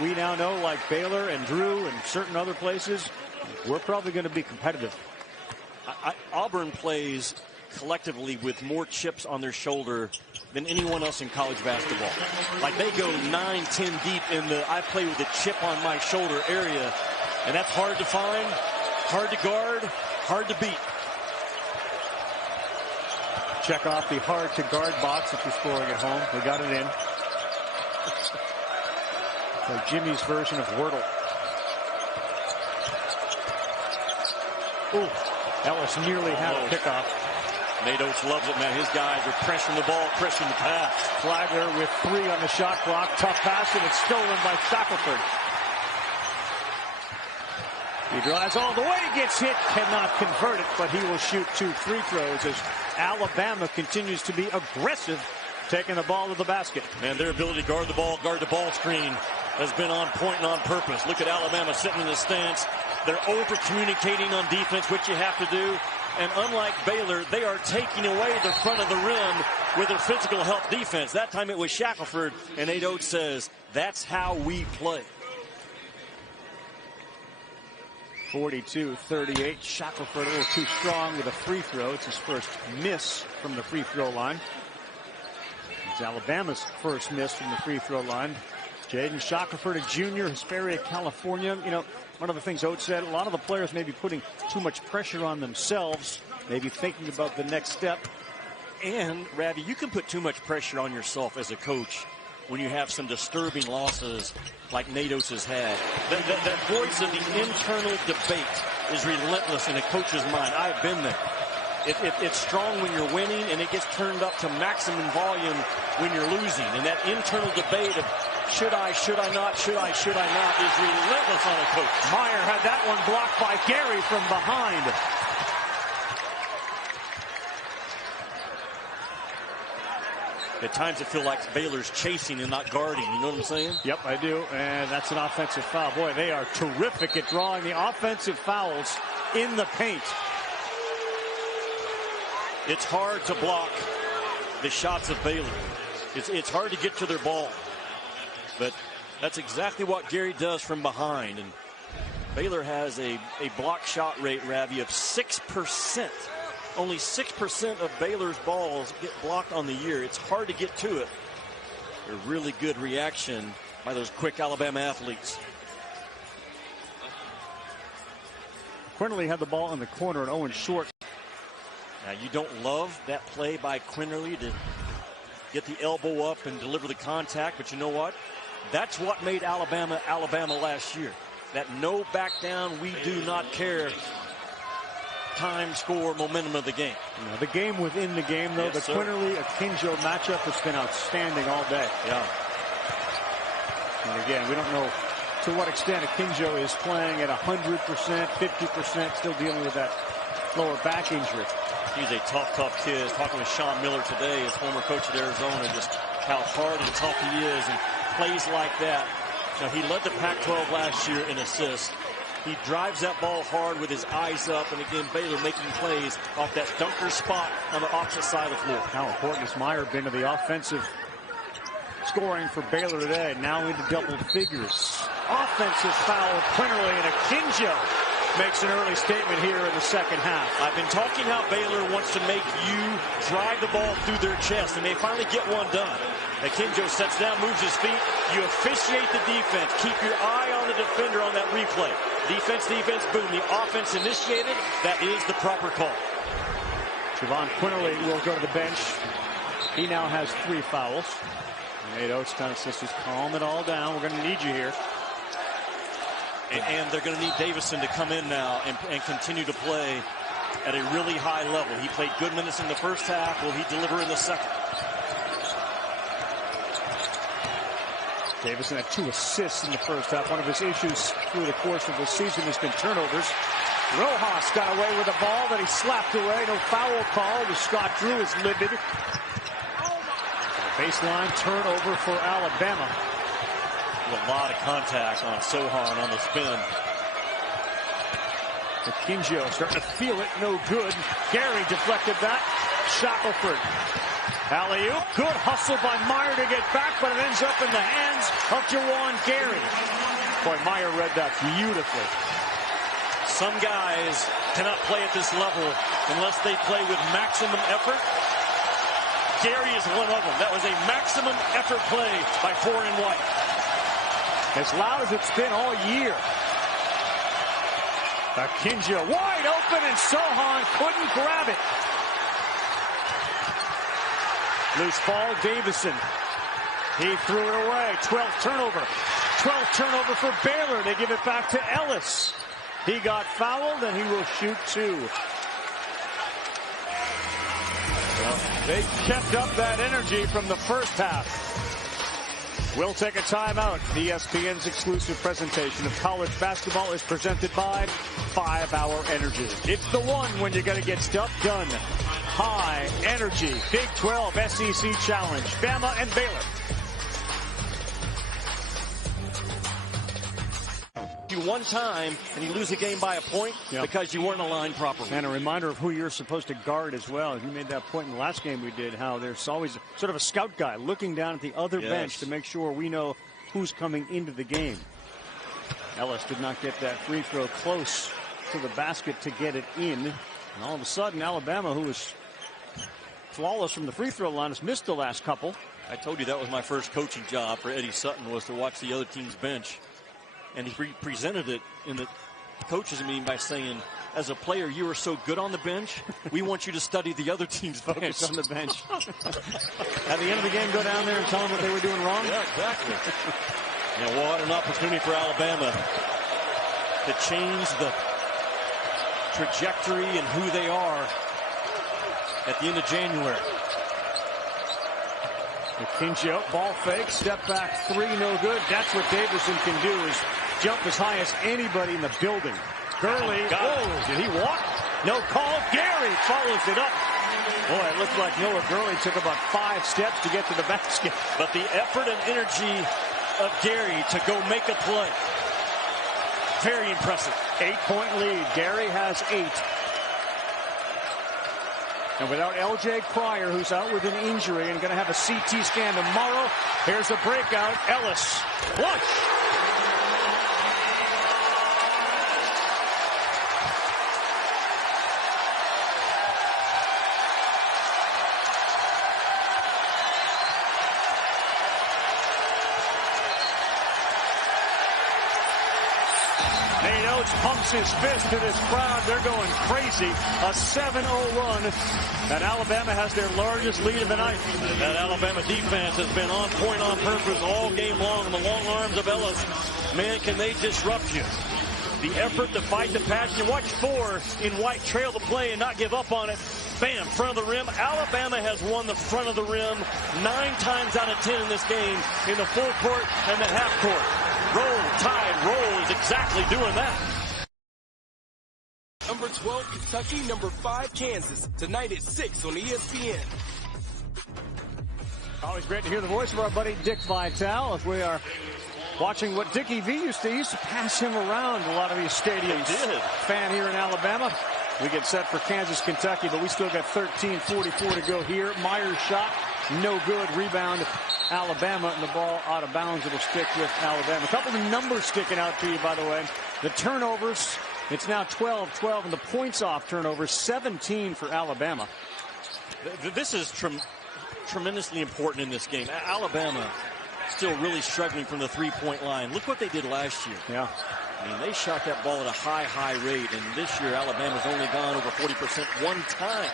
we now know, like Baylor and Drew and certain other places, we're probably going to be competitive. Auburn plays collectively with more chips on their shoulder than anyone else in college basketball. Like, they go 9-10 deep in the I play with a chip on my shoulder area, and that's hard to find, hard to guard, hard to beat. Check off the hard to guard box if you're scoring at home. We got it in. So Jimmy's version of Wordle. Ooh, that was nearly half a kickoff. Nate Oates loves it, man. His guys are pressuring the ball, pressuring the pass. Flagler with 3 on the shot clock. Tough pass, and it's stolen by Shackelford. He drives all the way, gets hit, cannot convert it, but he will shoot 2 free throws as Alabama continues to be aggressive, taking the ball to the basket. And their ability to guard the ball screen has been on point and on purpose. Look at Alabama sitting in the stance. They're over-communicating on defense, which you have to do. And unlike Baylor, they are taking away the front of the rim with their physical help defense. That time it was Shackelford, and Nate Oates says, that's how we play. 42-38. Shackelford a little too strong with a free throw. It's his first miss from the free throw line. It's Alabama's first miss from the free throw line. Jaden Shackelford, a junior, Hesperia, California. You know, one of the things Oates said, a lot of the players may be putting too much pressure on themselves, maybe thinking about the next step. And, Ravi, you can put too much pressure on yourself as a coach when you have some disturbing losses like Nate Oates has had. That voice of the internal debate is relentless in a coach's mind. I've been there. It's strong when you're winning, and it gets turned up to maximum volume when you're losing. And that internal debate of should I not, should I not, is relentless on a coach. Meyer had that one blocked by Gary from behind. At times it feels like Baylor's chasing and not guarding. You know what I'm saying? Yep, I do. And that's an offensive foul. Boy, they are terrific at drawing the offensive fouls in the paint. It's hard to block the shots of Baylor. It's hard to get to their ball. But that's exactly what Gary does from behind. And Baylor has a block shot rate, Ravi, of 6%. Only 6% of Baylor's balls get blocked on the year. It's hard to get to it. A really good reaction by those quick Alabama athletes. Quinterly had the ball in the corner, and Owen Short. Now, you don't love that play by Quinterly to get the elbow up and deliver the contact, but you know what? That's what made Alabama last year. That no back down, we do not care. Time, score, momentum of the game. You know, the game within the game, though. Yes, the Quinterly-Akinjo matchup has been outstanding all day. Yeah. And again, we don't know to what extent Akinjo is playing at 100%, 50%, still dealing with that lower back injury. He's a tough kid. Talking with Sean Miller today, his former coach at Arizona, just how hard and tough he is, and plays like that. Now, he led the Pac-12 last year in assists. He drives that ball hard with his eyes up, and again, Baylor making plays off that dunker spot on the opposite side of the floor. How important has Meyer been to the offensive scoring for Baylor today? Now into double figures. Offensive foul, Quinterly, and Akinjo makes an early statement here in the second half. I've been talking how Baylor wants to make you drive the ball through their chest, and they finally get one done. Akinjo sets down, moves his feet. You officiate the defense. Keep your eye on the defender on that replay. Defense, boom. The offense initiated. That is the proper call. Javon Quinterly will go to the bench. He now has 3 fouls. Nate Oates kind of says, just calm it all down. We're going to need you here. And they're going to need Davison to come in now and continue to play at a really high level. He played good minutes in the first half. Will he deliver in the second? Davison had 2 assists in the first half. One of his issues through the course of the season has been turnovers. Rojas got away with the ball that he slapped away. No foul call. The Scott Drew is livid. Baseline turnover for Alabama. A lot of contact on Sohan on the spin. Akinjo starting to feel it. No good. Gary deflected that. Shackelford. Alley-oop. Good hustle by Meyer to get back, but it ends up in the hands of Jawan Gary. Boy, Meyer read that beautifully. Some guys cannot play at this level unless they play with maximum effort. Gary is one of them. That was a maximum effort play by Florian White. As loud as it's been all year. Akinjo wide open, and Sohan couldn't grab it. Loose ball, Davison. He threw it away. 12th turnover. 12th turnover for Baylor. They give it back to Ellis. He got fouled, and he will shoot 2. Well, they kept up that energy from the first half. We'll take a timeout. ESPN's exclusive presentation of college basketball is presented by 5-Hour Energy. It's the one when you got to get stuff done. High energy. Big 12 SEC Challenge. Bama and Baylor. You one time and you lose a game by a point because you weren't aligned properly. And a reminder of who you're supposed to guard as well. You made that point in the last game we did, how there's always sort of a scout guy looking down at the other bench to make sure we know who's coming into the game. Ellis did not get that free throw close to the basket to get it in. And all of a sudden, Alabama, who was flawless from the free throw line, has missed the last couple. I told you that was my first coaching job for Eddie Sutton, was to watch the other team's bench. And he presented it in the coaches meeting by saying, as a player, you are so good on the bench, we want you to study the other team's focus on the bench. At the end of the game, go down there and tell them what they were doing wrong? Yeah, exactly. Yeah, what an opportunity for Alabama to change the trajectory and who they are at the end of January. Akinjo, ball fake, step back 3, no good. That's what Davison can do, is jump as high as anybody in the building. Gurley, did he walk? No call. Gary follows it up. Boy, it looked like Noah Gurley took about 5 steps to get to the basket. But the effort and energy of Gary to go make a play, very impressive. 8-point lead. Gary has 8. And without L.J. Cryer, who's out with an injury and going to have a CT scan tomorrow, here's a breakout. Ellis, flush. Nate Oates pumps his fist to this crowd. They're going crazy. A 7-0 run. And Alabama has their largest lead of the night. That Alabama defense has been on point on purpose all game long. And the long arms of Ellis, man, can they disrupt you. The effort, the fight, the passion. Watch 4 in White trail the play and not give up on it. Bam, front of the rim. Alabama has won the front of the rim 9 times out of 10 in this game, in the full court and the half court. Roll, Tide, roll is exactly doing that. Number 12, Kentucky. Number 5, Kansas. Tonight at 6 on ESPN. Always great to hear the voice of our buddy Dick Vitale as we are watching what Dickie V used to pass him around a lot of these stadiums. He did. Fan here in Alabama. We get set for Kansas, Kentucky, but we still got 13:44 to go here. Meyer's shot, no good. Rebound, Alabama, and the ball out of bounds. It'll stick with Alabama. A couple of numbers sticking out to you, by the way. The turnovers, It's now 12-12, and the points off turnover 17 for Alabama. This is tremendously important in this game. Alabama still really struggling from the three-point line. Look what they did last year. Yeah. I mean, they shot that ball at a high rate, and this year Alabama's only gone over 40% one time.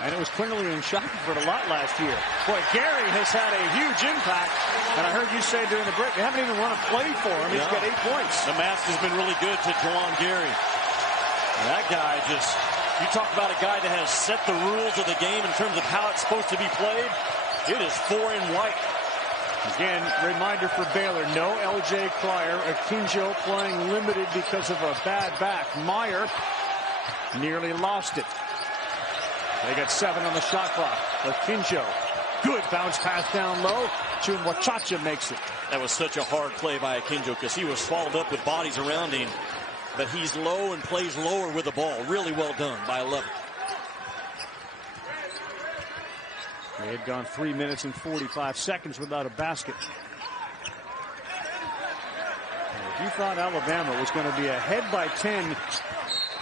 And it was Quinterly and Shackelford a lot last year. Boy, Gary has had a huge impact. And I heard you say during the break, they haven't even run a play for him. He's got 8 points. The mask has been really good to Juwan Gary. And that guy just, you talk about a guy that has set the rules of the game in terms of how it's supposed to be played. It is 4 and white. Again, reminder for Baylor, no L.J. Cryer. Akinjo playing limited because of a bad back. Meyer nearly lost it. They got 7 on the shot clock. Akinjo, good bounce pass down low. Chumwachacha makes it. That was such a hard play by Akinjo because he was swallowed up with bodies around him. But he's low and plays lower with the ball. Really well done by 11. They had gone 3 minutes and 45 seconds without a basket. And if you thought Alabama was going to be ahead by 10,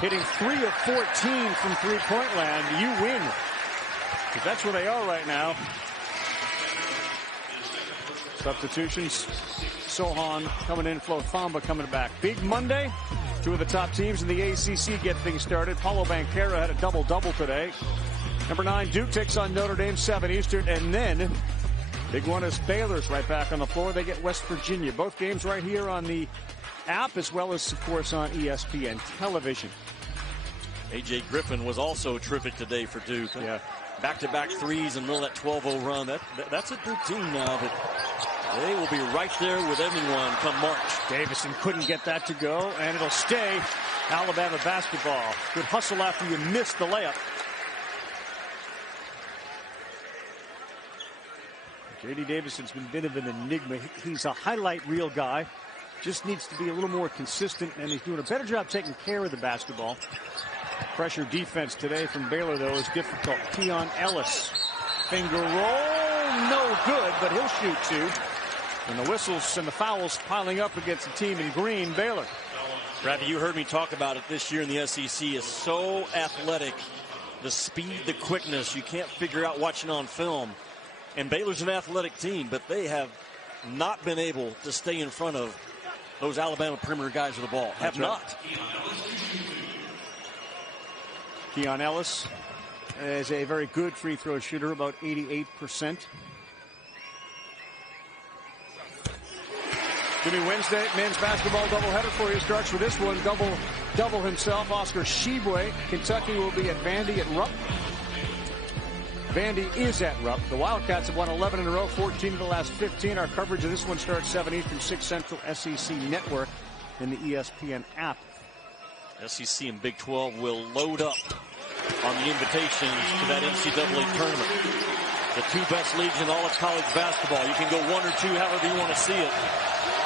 hitting 3 of 14 from three-point land, you win. Because that's where they are right now. Substitutions. Sohan coming in, Flo Thamba coming back. Big Monday. 2 of the top teams in the ACC get things started. Paulo Banchero had a double-double today. Number 9, Duke takes on Notre Dame, 7 Eastern. And then, big one is Baylor's right back on the floor. They get West Virginia. Both games right here on the app, as well as, of course, on ESPN television. A.J. Griffin was also terrific today for Duke. Yeah. Back-to-back threes in the middle of that 12-0 run. That's a Duke team now that they will be right there with everyone come March. Davison couldn't get that to go, and it'll stay Alabama basketball. Good hustle after you missed the layup. J.D. Davison's been a bit of an enigma. He's a highlight reel guy. Just needs to be a little more consistent, and he's doing a better job taking care of the basketball. Pressure defense today from Baylor, though, is difficult. Keon Ellis. Finger roll, no good, but he'll shoot 2. And the whistles and the fouls piling up against the team in green, Baylor. Ravi, you heard me talk about it this year in the SEC. Is so athletic. The speed, the quickness, you can't figure out watching on film. And Baylor's an athletic team, but they have not been able to stay in front of those Alabama perimeter guys with the ball. Have not. Keon Ellis is a very good free throw shooter, about 88%. Jimmy Wednesday, men's basketball doubleheader for you. Starts with this one, double himself, Oscar Tshiebwe. Kentucky will be at Vandy at Rupp. Vandy is at Rupp. The Wildcats have won 11 in a row, 14 of the last 15. Our coverage of this one starts 7 Eastern, 6 Central, SEC Network, and the ESPN app. SEC and Big 12 will load up on the invitations to that NCAA tournament. The 2 best leagues in all of college basketball. You can go 1 or 2, however you want to see it.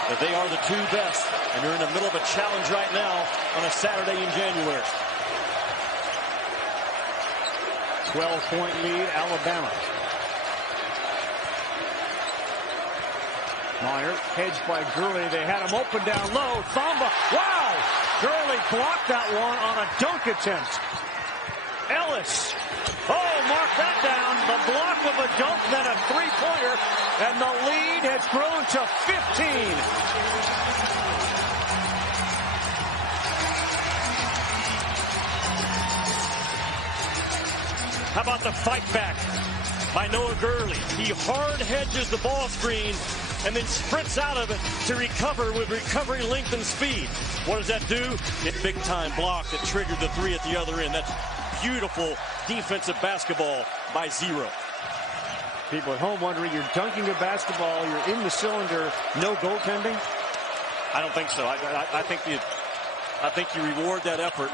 But they are the 2 best, and they're in the middle of a challenge right now on a Saturday in January. 12-point lead, Alabama. Meyer, hedged by Gurley. They had him open down low. Thamba, wow! Gurley blocked that one on a dunk attempt. Ellis, oh, mark that down. The block of a dunk, then a three-pointer, and the lead has grown to 15. How about the fight back by Noah Gurley? He hard hedges the ball screen and then sprints out of it to recover with recovery length and speed. What does that do? Get big time block that triggered the 3 at the other end. That's beautiful defensive basketball by Zero. People at home wondering, you're dunking a basketball, you're in the cylinder, no goaltending? I don't think so. I think you reward that effort.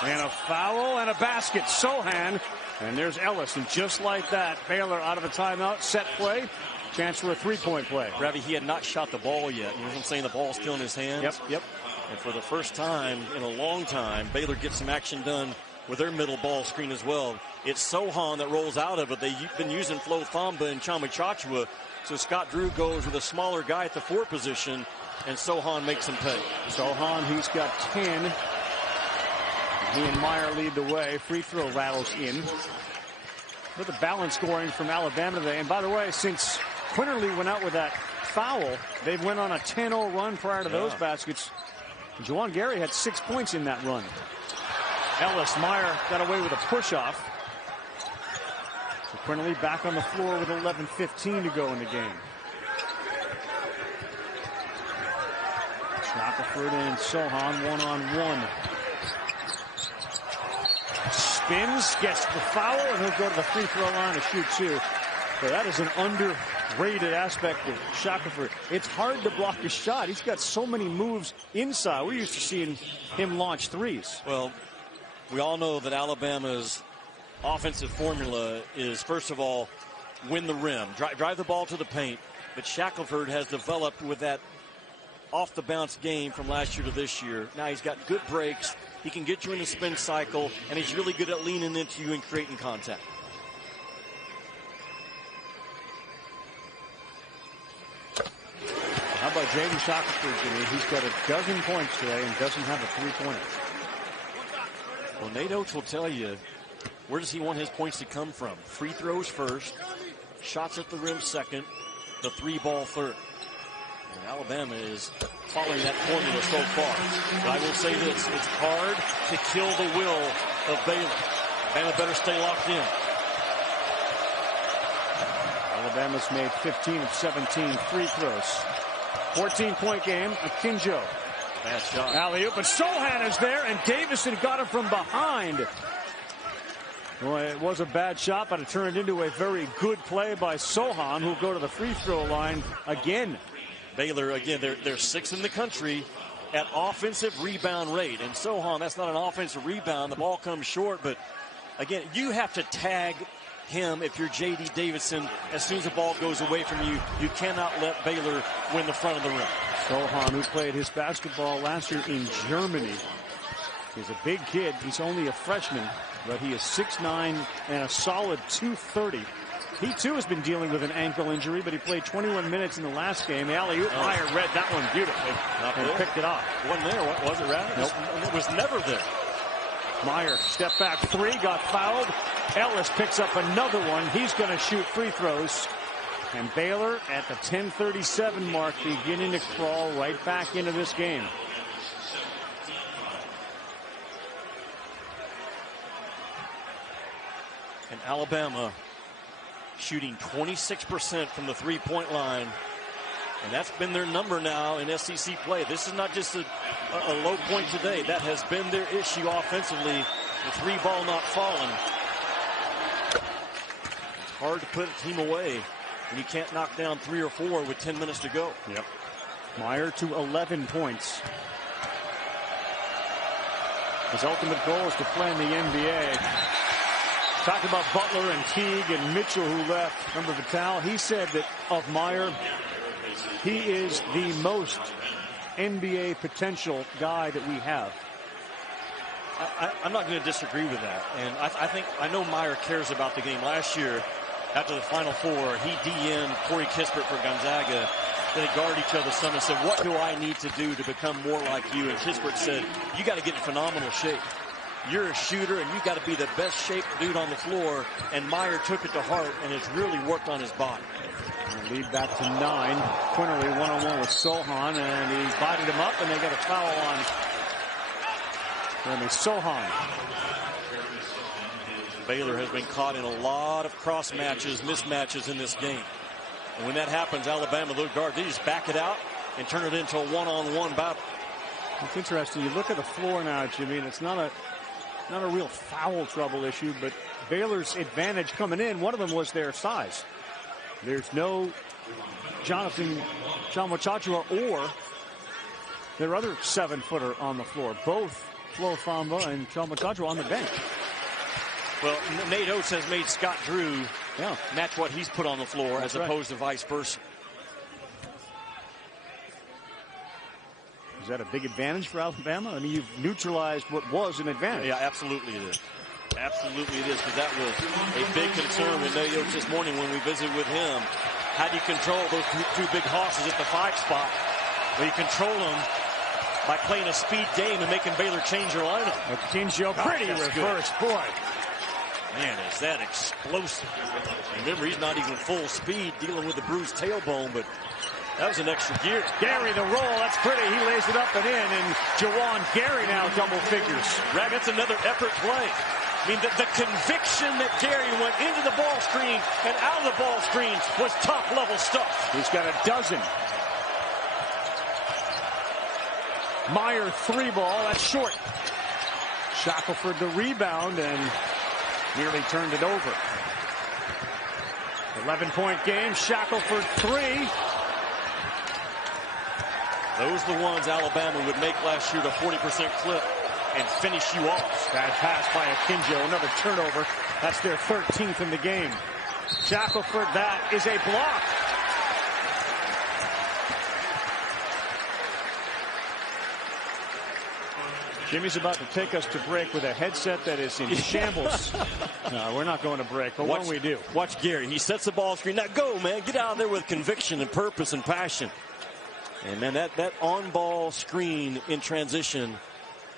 And a foul and a basket. Sohan. And there's Ellis. And just like that, Baylor out of a timeout. Set play. Chance for a three-point play. Ravi, he had not shot the ball yet. You know what I'm saying? The ball's still in his hands. Yep. And for the first time in a long time, Baylor gets some action done with their middle ball screen as well. It's Sohan that rolls out of it. They've been using Flo Thamba and Chumwachacha. So Scott Drew goes with a smaller guy at the 4 position. and Sohan makes him pay. Sohan, he's got 10. He and Meyer lead the way. Free throw rattles in. Look at the balance scoring from Alabama today. And by the way, since Quinterly went out with that foul, they went on a 10-0 run prior to those baskets. Juwan Gary had 6 points in that run. Ellis, Meyer got away with a push-off. So Quinterly back on the floor with 11:15 to go in the game. Shackelford and Sohan one-on-one. Spins, gets the foul, and he'll go to the free throw line to shoot two. So that is an underrated aspect of Shackelford. It's hard to block his shot. He's got so many moves inside. We're used to seeing him launch threes. Well, we all know that Alabama's offensive formula is, first of all, win the rim, drive the ball to the paint. But Shackelford has developed with that off the bounce game from last year to this year. Now he's got good breaks. He can get you in the spin cycle, and he's really good at leaning into you and creating contact. How about Jaden Shackelford, Jimmy? He's got 12 points today and doesn't have a three-pointer. Well, Nate Oates will tell you, where does he want his points to come from? Free throws first, shots at the rim second, the three ball third. And Alabama is following that formula so far. But I will say this, it's hard to kill the will of Baylor. Alabama better stay locked in. Alabama's made 15 of 17 free throws. 14-point game. Akinjo. Bad shot. Alley-oop, but Sohan is there, and Davison got him from behind. Well, it was a bad shot, but it turned into a very good play by Sohan, who'll go to the free throw line again. Baylor, again, they're sixth in the country at offensive rebound rate. And Sohan, that's not an offensive rebound. The ball comes short, but again, you have to tag him if you're J.D. Davison. As soon as the ball goes away from you, you cannot let Baylor win the front of the rim. Sohan, who played his basketball last year in Germany. He's a big kid. He's only a freshman, but he is 6'9" and a solid 230. He, too, has been dealing with an ankle injury, but he played 21 minutes in the last game. Alley-oop, Meyer read that one beautifully and picked it off. Wasn't there, was it, Rat? Nope. It was never there. Meyer, step back three, got fouled. Ellis picks up another one. He's going to shoot free throws. And Baylor at the 10:37 mark beginning to crawl right back into this game. And Alabama shooting 26% from the three-point line. And that's been their number now in SEC play. This is not just a low point today. That has been their issue offensively. The three ball not falling. It's hard to put a team away when you can't knock down 3 or 4 with 10 minutes to go. Yep. Meyer to 11 points. His ultimate goal is to play in the NBA. Talk about Butler and Teague and Mitchell who left. Remember Vital? He said that of Meyer, he is the most NBA potential guy that we have. I'm not going to disagree with that. And I know Meyer cares about the game. Last year, after the Final Four, he DM'd Corey Kispert for Gonzaga. They guard each other's son and said, what do I need to do to become more like you? And Kispert said, you got to get in phenomenal shape. You're a shooter, and you got to be the best shaped dude on the floor. And Meyer took it to heart, and it's really worked on his body. Lead back to 9. Quinterly one-on-one with Sohan, and he bodied him up, and they got a foul on Sohan. Baylor has been caught in a lot of cross matches, mismatches in this game. And when that happens, Alabama, those guards, they just back it out and turn it into a one-on-one battle. It's interesting. You look at the floor now, Jimmy, and it's not a real foul trouble issue, but Baylor's advantage coming in, one of them was their size. There's no Jonathan Chamachachua or their other 7-footer on the floor. Both Flo Famba and Chamachachua on the bench. Well, Nate Oates has made Scott Drew match what he's put on the floor as opposed to vice versa. Is that a big advantage for Alabama? I mean, you've neutralized what was an advantage. Yeah, absolutely it is. Absolutely it is, because that was a big concern with Nate Oates this morning when we visited with him. How do you control those two big hosses at the 5 spot? Well, you control them by playing a speed game and making Baylor change their lineup. Akinjo, pretty reverse, boy. Man, is that explosive. Remember, he's not even full speed dealing with the bruised tailbone, but that was an extra gear. Gary, the roll, that's pretty. He lays it up and in, and Jawan Gary now double figures. Rag, that's another effort play. I mean, the conviction that Gary went into the ball screen and out of the ball screen was top-level stuff. He's got a dozen. Meyer 3-ball, that's short. Shackelford the rebound and nearly turned it over. 11-point game, Shackelford 3. Those are the ones Alabama would make last year at a 40% clip and finish you off. Bad pass by Akinjo, another turnover. That's their 13th in the game. Shackelford, that is a block. Jimmy's about to take us to break with a headset that is in shambles. No, we're not going to break, but what we do. Watch Gary. He sets the ball screen. Now go, man. Get out there with conviction and purpose and passion. And, man, that on-ball screen in transition,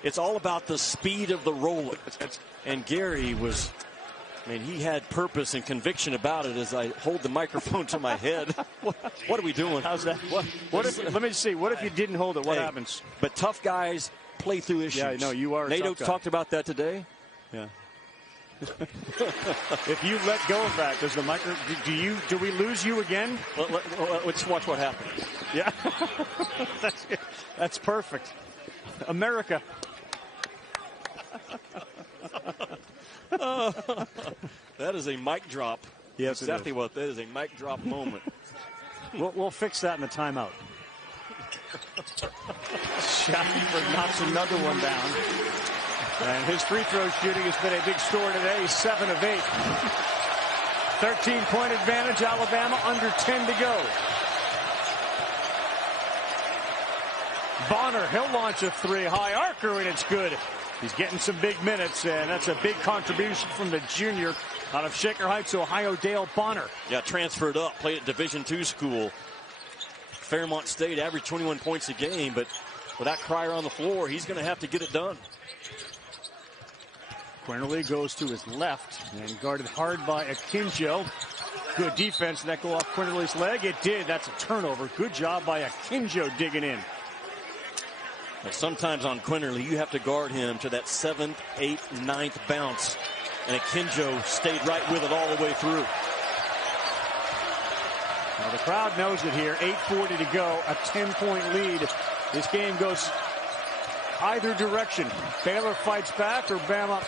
it's all about the speed of the roll. And Gary was, I mean, he had purpose and conviction about it as I hold the microphone to my head. What are we doing? How's that? What if, let me see. What if you didn't hold it? What happens? But tough guys play through issues. Yeah, no, you are. NATO talked about that today. Yeah. If you let go of that, does the micro? Do we lose you again? Let's watch what happens. Yeah, that's perfect. America. That is a mic drop. Yes, exactly what that is, a mic drop moment. We'll fix that in the timeout. Shackelford knocks another one down. And his free throw shooting has been a big story today. He's 7 of 8. 13-point advantage, Alabama, under 10 to go. Bonner, he'll launch a 3 high arcer, and it's good. He's getting some big minutes, and that's a big contribution from the junior out of Shaker Heights, Ohio, Dale Bonner. Yeah, transferred up, played at Division II school. Fairmont State averaged 21 points a game, but without Cryer on the floor, he's going to have to get it done. Quinterly goes to his left and guarded hard by Akinjo. Good defense. Did that go off Quinterly's leg? It did. That's a turnover. Good job by Akinjo digging in. But sometimes on Quinterly, you have to guard him to that 7th, 8th, 9th bounce. And Akinjo stayed right with it all the way through. Now the crowd knows it here. 8:40 to go. A 10-point lead. This game goes either direction. Baylor fights back or Bama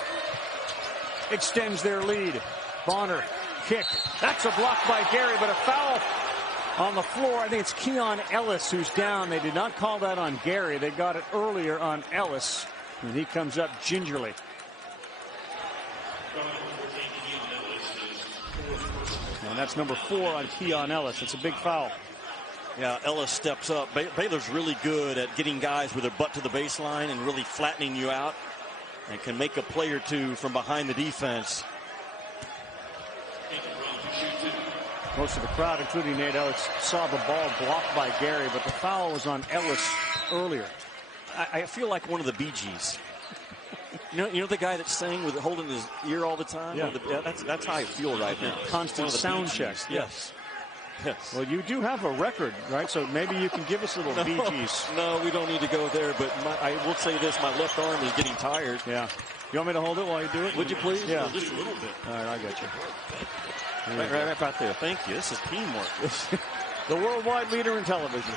extends their lead. Bonner, kick. That's a block by Gary, but a foul on the floor. I think it's Keon Ellis who's down. They did not call that on Gary. They got it earlier on Ellis. And he comes up gingerly. And that's number 4 on Keon Ellis. It's a big foul. Yeah, Ellis steps up. Baylor's really good at getting guys with their butt to the baseline and really flattening you out, and can make a play or two from behind the defense. Most of the crowd, including Nate Ellis, saw the ball blocked by Gary, but the foul was on Ellis earlier. I feel like one of the Bee Gees. You know the guy that sang with holding his ear all the time? Yeah. That's how I feel right now. Constant sound check. Yes. Yes. Well, you do have a record, right? So maybe you can give us a little Bee Gees. No, we don't need to go there, but I will say this. My left arm is getting tired. Yeah. You want me to hold it while you do it? Would you please? Yeah. Just a little bit. All right, I got you. Right there. Thank you. This is teamwork. The worldwide leader in television.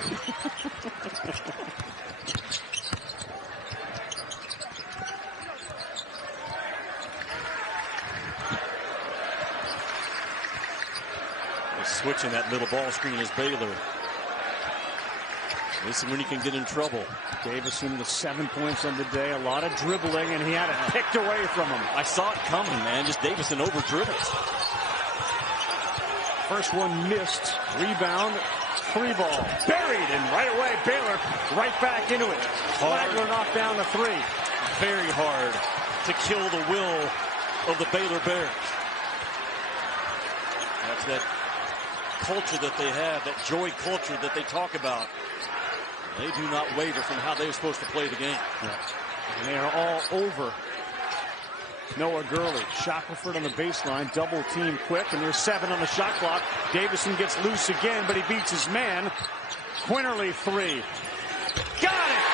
Switching that middle ball screen is Baylor. This is when he can get in trouble. Davison with 7 points on the day. A lot of dribbling, and he had it picked away from him. I saw it coming, man. Just Davison over dribbles. First one missed. Rebound. 3-ball. Buried, and right away, Baylor right back into it. Flagler knocked down the 3. Very hard to kill the will of the Baylor Bears. That's that culture that they have, that joy culture that they talk about. They do not waver from how they're supposed to play the game. Yeah. And they are all over Noah Gurley. Shackelford on the baseline, double team quick, and there's 7 on the shot clock. Davison gets loose again, but he beats his man. Quinterly 3. Got it!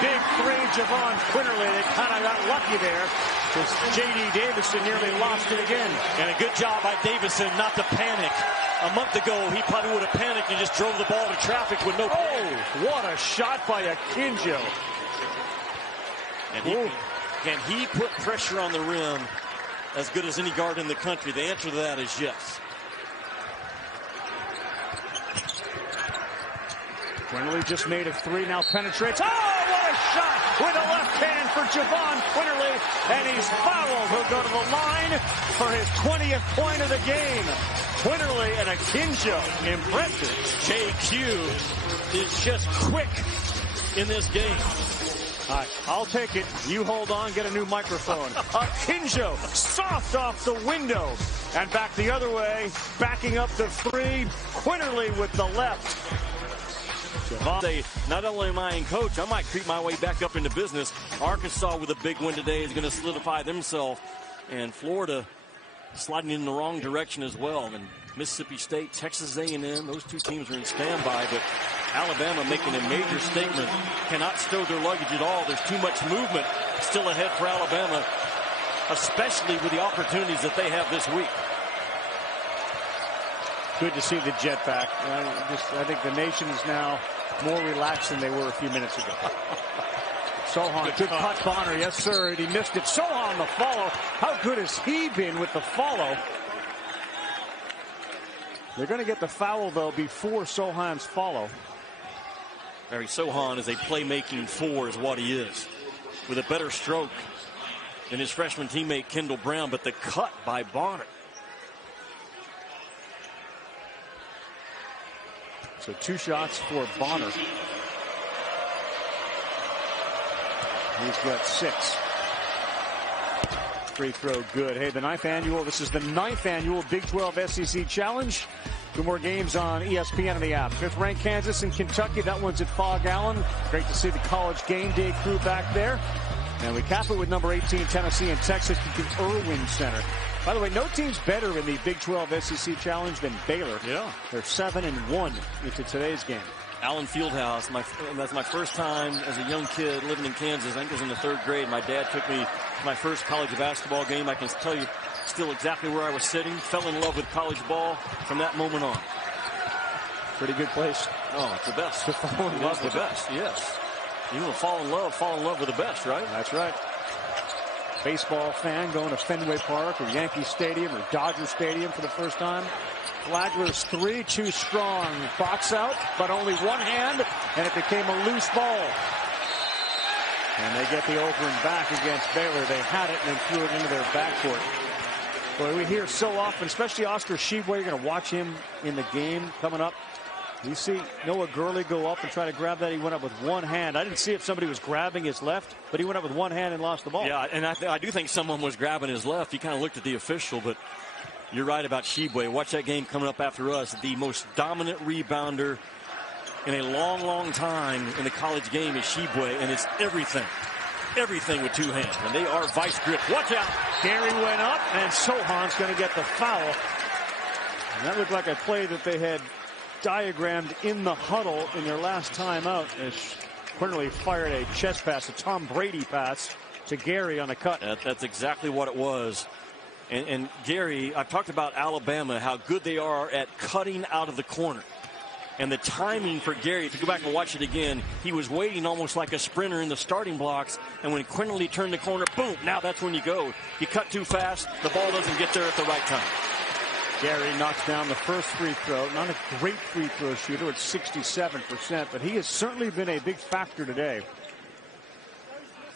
Big 3, Javon Quinterly. They kind of got lucky there because J.D. Davison nearly lost it again. And a good job by Davison not to panic. A month ago, he probably would have panicked and just drove the ball to traffic with no. Oh, what a shot by Akinjo. And can he put pressure on the rim as good as any guard in the country? The answer to that is yes. Quinterly just made a 3, now penetrates. Oh, what a shot with a left hand for Javon Quinterly, and he's fouled. He'll go to the line for his 20th point of the game. Quinterly and Akinjo, impressive. JQ is just quick in this game. All right, I'll take it. You hold on, get a new microphone. Akinjo, soft off the window. And back the other way, backing up the 3. Quinterly with the left. Say, not only am I in coach, I might creep my way back up into business. Arkansas with a big win today is going to solidify themselves. And Florida sliding in the wrong direction as well. And Mississippi State, Texas A&M, those two teams are in standby. But Alabama making a major statement. Cannot stow their luggage at all. There's too much movement still ahead for Alabama, especially with the opportunities that they have this week. Good to see the jet back. I think the nation is now more relaxed than they were a few minutes ago. Sohan, good cut, Bonner. Yes, sir. And he missed it. Sohan the follow. How good has he been with the follow? They're going to get the foul, though, before Sohan's follow. Barry Sohan is a playmaking 4 is what he is, with a better stroke than his freshman teammate Kendall Brown, but the cut by Bonner. So 2 shots for Bonner. He's got 6. Free throw good. Hey, this is the 9th annual Big 12 SEC Challenge. 2 more games on ESPN and the app. 5th ranked Kansas and Kentucky. That one's at Fog Allen. Great to see the College Game Day crew back there. And we cap it with number 18, Tennessee and Texas at the Irwin Center. By the way, no team's better in the Big 12 SEC Challenge than Baylor. Yeah. They're 7-1 into today's game. Allen Fieldhouse, that's my first time as a young kid living in Kansas. I think it was in the 3rd grade. My dad took me to my first college basketball game. I can tell you still exactly where I was sitting. Fell in love with college ball from that moment on. Pretty good place. Oh, it's the best. To fall in love with the best, yes. You want to fall in love with the best, right? That's right. Baseball fan going to Fenway Park or Yankee Stadium or Dodger Stadium for the first time. Flagler's 3, too strong. Box out, but only one hand, and it became a loose ball. And they get the over and back against Baylor. They had it and then threw it into their backcourt. Boy, we hear so often, especially Oscar Tshiebwe, you're going to watch him in the game coming up. You see Noah Gurley go up and try to grab that. He went up with one hand. I didn't see if somebody was grabbing his left, but he went up with one hand and lost the ball. Yeah, and I do think someone was grabbing his left. He kind of looked at the official, but you're right about Tshiebwe. Watch that game coming up after us. The most dominant rebounder in a long, long time in the college game is Tshiebwe, and it's everything. Everything with 2 hands, and they are vice grip. Watch out. Gary went up, and Sohan's going to get the foul. And that looked like a play that they had diagrammed in the huddle in their last time out as Quinterly fired a chest pass, a Tom Brady pass to Gary on the cut. That's exactly what it was. And Gary, I've talked about Alabama, how good they are at cutting out of the corner. And the timing for Gary, if you go back and watch it again, he was waiting almost like a sprinter in the starting blocks. And when Quinterly turned the corner, boom, now that's when you go. You cut too fast, the ball doesn't get there at the right time. Gary knocks down the first free throw. Not a great free throw shooter at 67%, but he has certainly been a big factor today.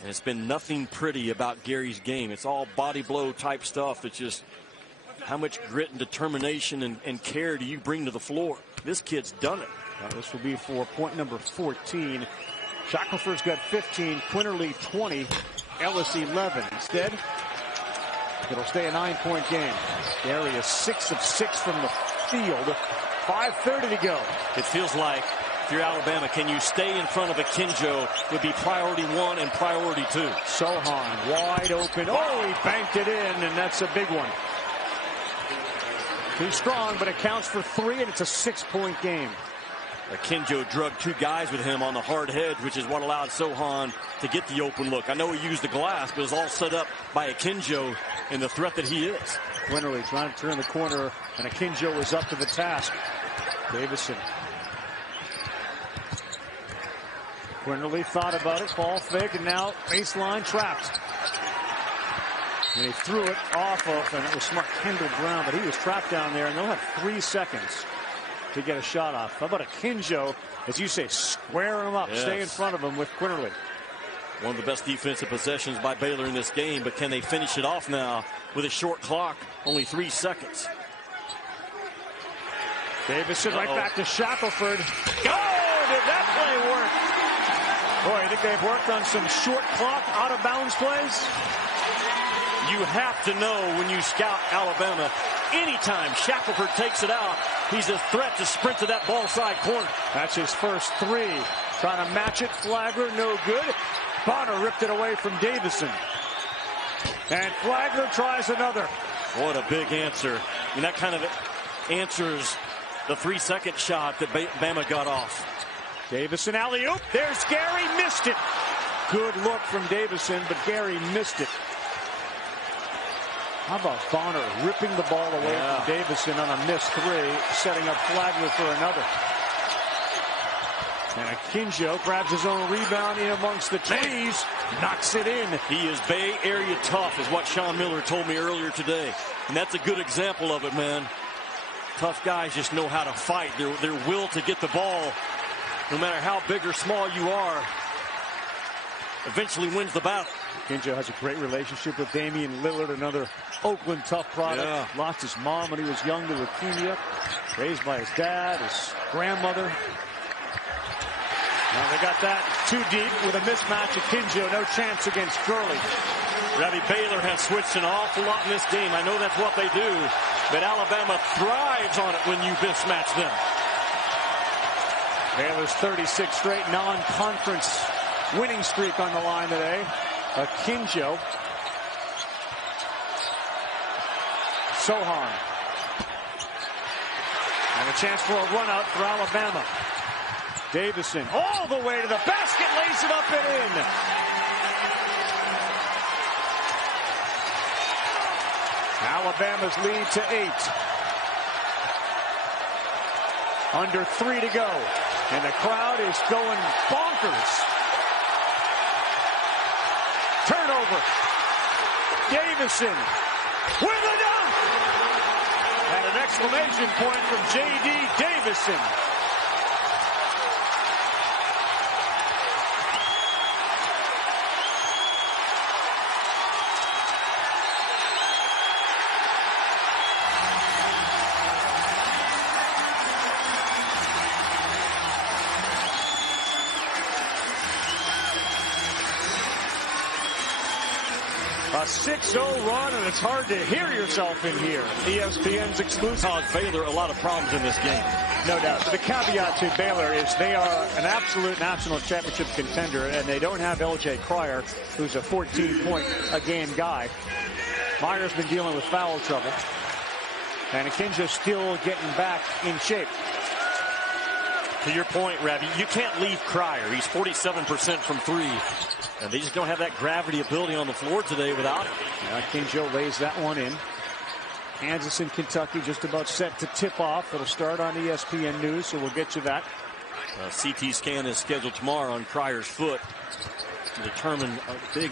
And it's been nothing pretty about Gary's game. It's all body blow type stuff. It's just how much grit and determination and care do you bring to the floor? This kid's done it. Now this will be for point number 14. Shackelford's got 15, Quinterly 20, Ellis 11. Instead, it'll stay a 9-point game. Gary is 6 of 6 from the field. 5:30 to go. It feels like If you're Alabama, can you stay in front of Akinjo would be priority 1 and priority 2. Sohan wide open. Oh, he banked it in, and that's a big one. Too strong, but it counts for 3, and it's a 6-point game. Akinjo drugged 2 guys with him on the hard hedge, which is what allowed Sohan to get the open look. I know he used the glass, but it was all set up by Akinjo and the threat that he is. Quinterly trying to turn the corner, and Akinjo is up to the task. Davison. Quinterly thought about it, ball fake, and now baseline trapped. And he threw it off of, and it was smart Kendall Brown, but he was trapped down there, and they'll have 3 seconds to get a shot off. How about Akinjo, as you say, square him up, stay in front of him with Quinterly. One of the best defensive possessions by Baylor in this game, but can they finish it off now with a short clock, only 3 seconds? Davison right back to Shackelford. Oh, did that play work? Boy, I think they've worked on some short clock, out of bounds plays. You have to know when you scout Alabama, anytime Shackelford takes it out, he's a threat to sprint to that ball side corner. That's his first 3. Trying to match it. Flagler, no good. Bonner ripped it away from Davison. And Flagler tries another. What a big answer. I mean, that kind of answers the 3-second shot that Bama got off. Davison alley-oop. There's Gary, missed it. Good look from Davison, but Gary missed it. How about Bonner ripping the ball away from Davison on a missed 3, setting up Flagler for another. And Akinjo grabs his own rebound in amongst the trees, knocks it in. He is Bay Area tough, is what Sean Miller told me earlier today. And that's a good example of it, man. Tough guys just know how to fight. Their will to get the ball, no matter how big or small you are, eventually wins the battle. Akinjo has a great relationship with Damian Lillard, another Oakland tough product. Yeah. Lost his mom when he was young to leukemia. Raised by his dad, his grandmother. Now they got that too deep with a mismatch. Akinjo, no chance against Gurley. Ravi, Baylor has switched an awful lot in this game. I know that's what they do, but Alabama thrives on it when you mismatch them. Baylor's 36 straight non-conference winning streak on the line today. Akinjo. Sohan. And a chance for a run out for Alabama. Davison all the way to the basket, lays it up and in. Alabama's lead to 8. Under 3 to go. And the crowd is going bonkers. Turnover. Davison with a dunk. And an exclamation point from J.D. Davison. A 6-0 run, and it's hard to hear yourself in here. ESPN's exclusive. Baylor a lot of problems in this game. No doubt. But the caveat to Baylor is they are an absolute national championship contender, and they don't have L.J. Cryer, who's a 14-point-a-game guy. Meyer's been dealing with foul trouble. And Akinjo still getting back in shape. To your point, Ravi, you can't leave Cryer. He's 47% from 3. And they just don't have that gravity ability on the floor today without him. Now Akinjo lays that one in. Kansas and Kentucky just about set to tip off. It'll start on ESPN News, so we'll get you that. A CT scan is scheduled tomorrow on Cryer's foot to determine a big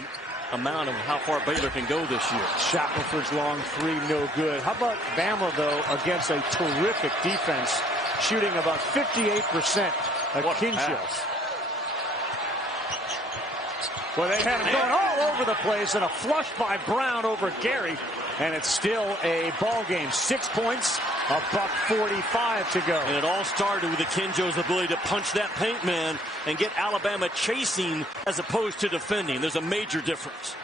amount of how far Baylor can go this year. Shackelford's long 3, no good. How about Bama, though, against a terrific defense, shooting about 58%. Akinjo. Well, they had him going all over the place, and a flush by Brown over Gary, and it's still a ball game. 6 points, $1:45 to go. And it all started with Akinjo's ability to punch that paint man and get Alabama chasing as opposed to defending. There's a major difference.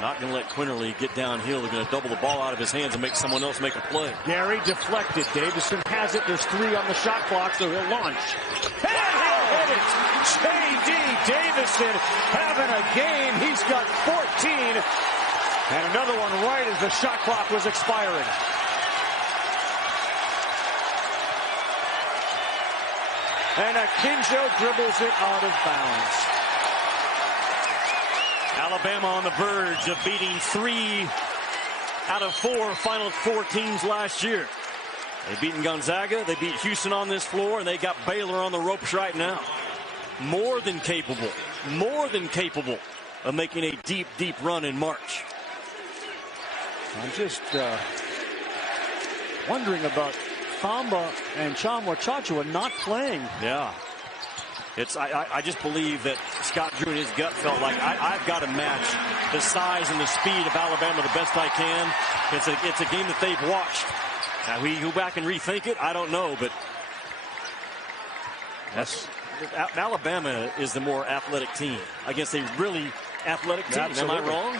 Not going to let Quinterly get downhill. They're going to double the ball out of his hands and make someone else make a play. Gary deflected. Davison has it. There's 3 on the shot clock, so he'll launch. And he'll hit it. J.D. Davison having a game. He's got 14. And another one right as the shot clock was expiring. And Akinjo dribbles it out of bounds. Alabama on the verge of beating 3 out of 4 Final Four teams last year. They've beaten Gonzaga, they beat Houston on this floor, and they got Baylor on the ropes right now. More than capable of making a deep, deep run in March. I'm just wondering about Thamba and Tchamwa Tchatchoua not playing. Yeah. I just believe that Scott Drew in his gut felt like I've got to match the size and the speed of Alabama the best I can. It's a game that they've watched. Now we go back and rethink it. I don't know, but Alabama is the more athletic team against a really athletic team. Absolutely. Am I wrong?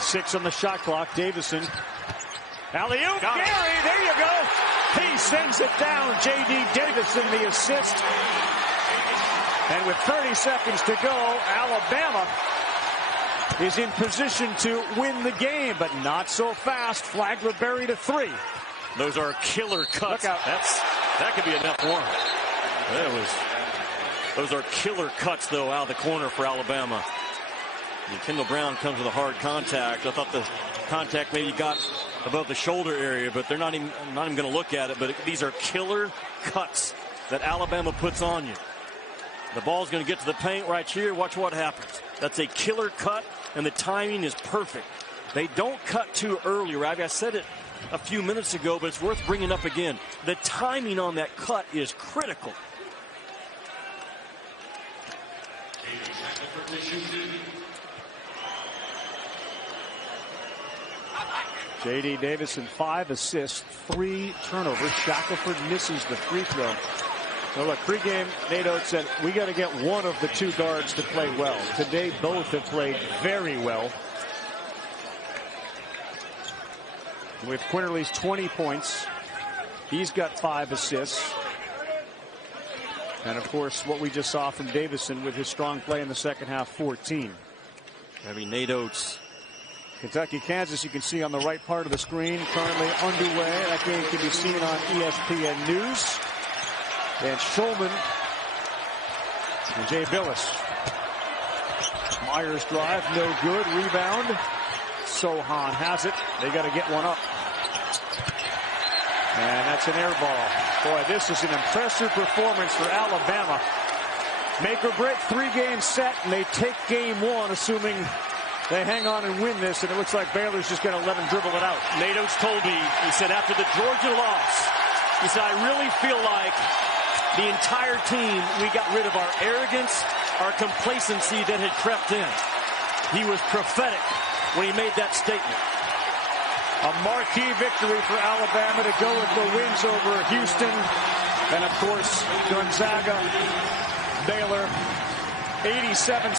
6 on the shot clock. Davison. Alley-oop. Gary, there you go. He sends it down. J.D. Davison the assist. And with 30 seconds to go, Alabama is in position to win the game, but not so fast. Flagler buried a 3. Those are killer cuts. Look out. That could be enough one. Those are killer cuts, though, out of the corner for Alabama. And Kendall Brown comes with a hard contact. I thought the contact maybe got above the shoulder area, but they're not even going to look at it. But these are killer cuts that Alabama puts on you. The ball's going to get to the paint right here. Watch what happens. That's a killer cut, and the timing is perfect. They don't cut too early, Ravi. I said it a few minutes ago, but it's worth bringing up again. The timing on that cut is critical. J.D. Davison, 5 assists, 3 turnovers. Shackelford misses the free throw. So look, pregame, Nate Oates said, we got to get one of the 2 guards to play well. Today, both have played very well. With Quinterly's 20 points, he's got 5 assists. And of course, what we just saw from Davison with his strong play in the second half, 14. Nate Oates. Kentucky, Kansas, you can see on the right part of the screen, currently underway. That game can be seen on ESPN News. And Shulman and Jay Billis. Myers drive, no good. Rebound. Sohan has it. They got to get one up. And that's an air ball. Boy, this is an impressive performance for Alabama. Make or break 3-game set, and they take game 1, assuming they hang on and win this, and it looks like Baylor's just going to let them dribble it out. Nate Oates told me, he said after the Georgia loss, he said, I really feel like the entire team, we got rid of our arrogance, our complacency that had crept in. He was prophetic when he made that statement. A marquee victory for Alabama to go with the wins over Houston. And of course, Gonzaga, Baylor, 87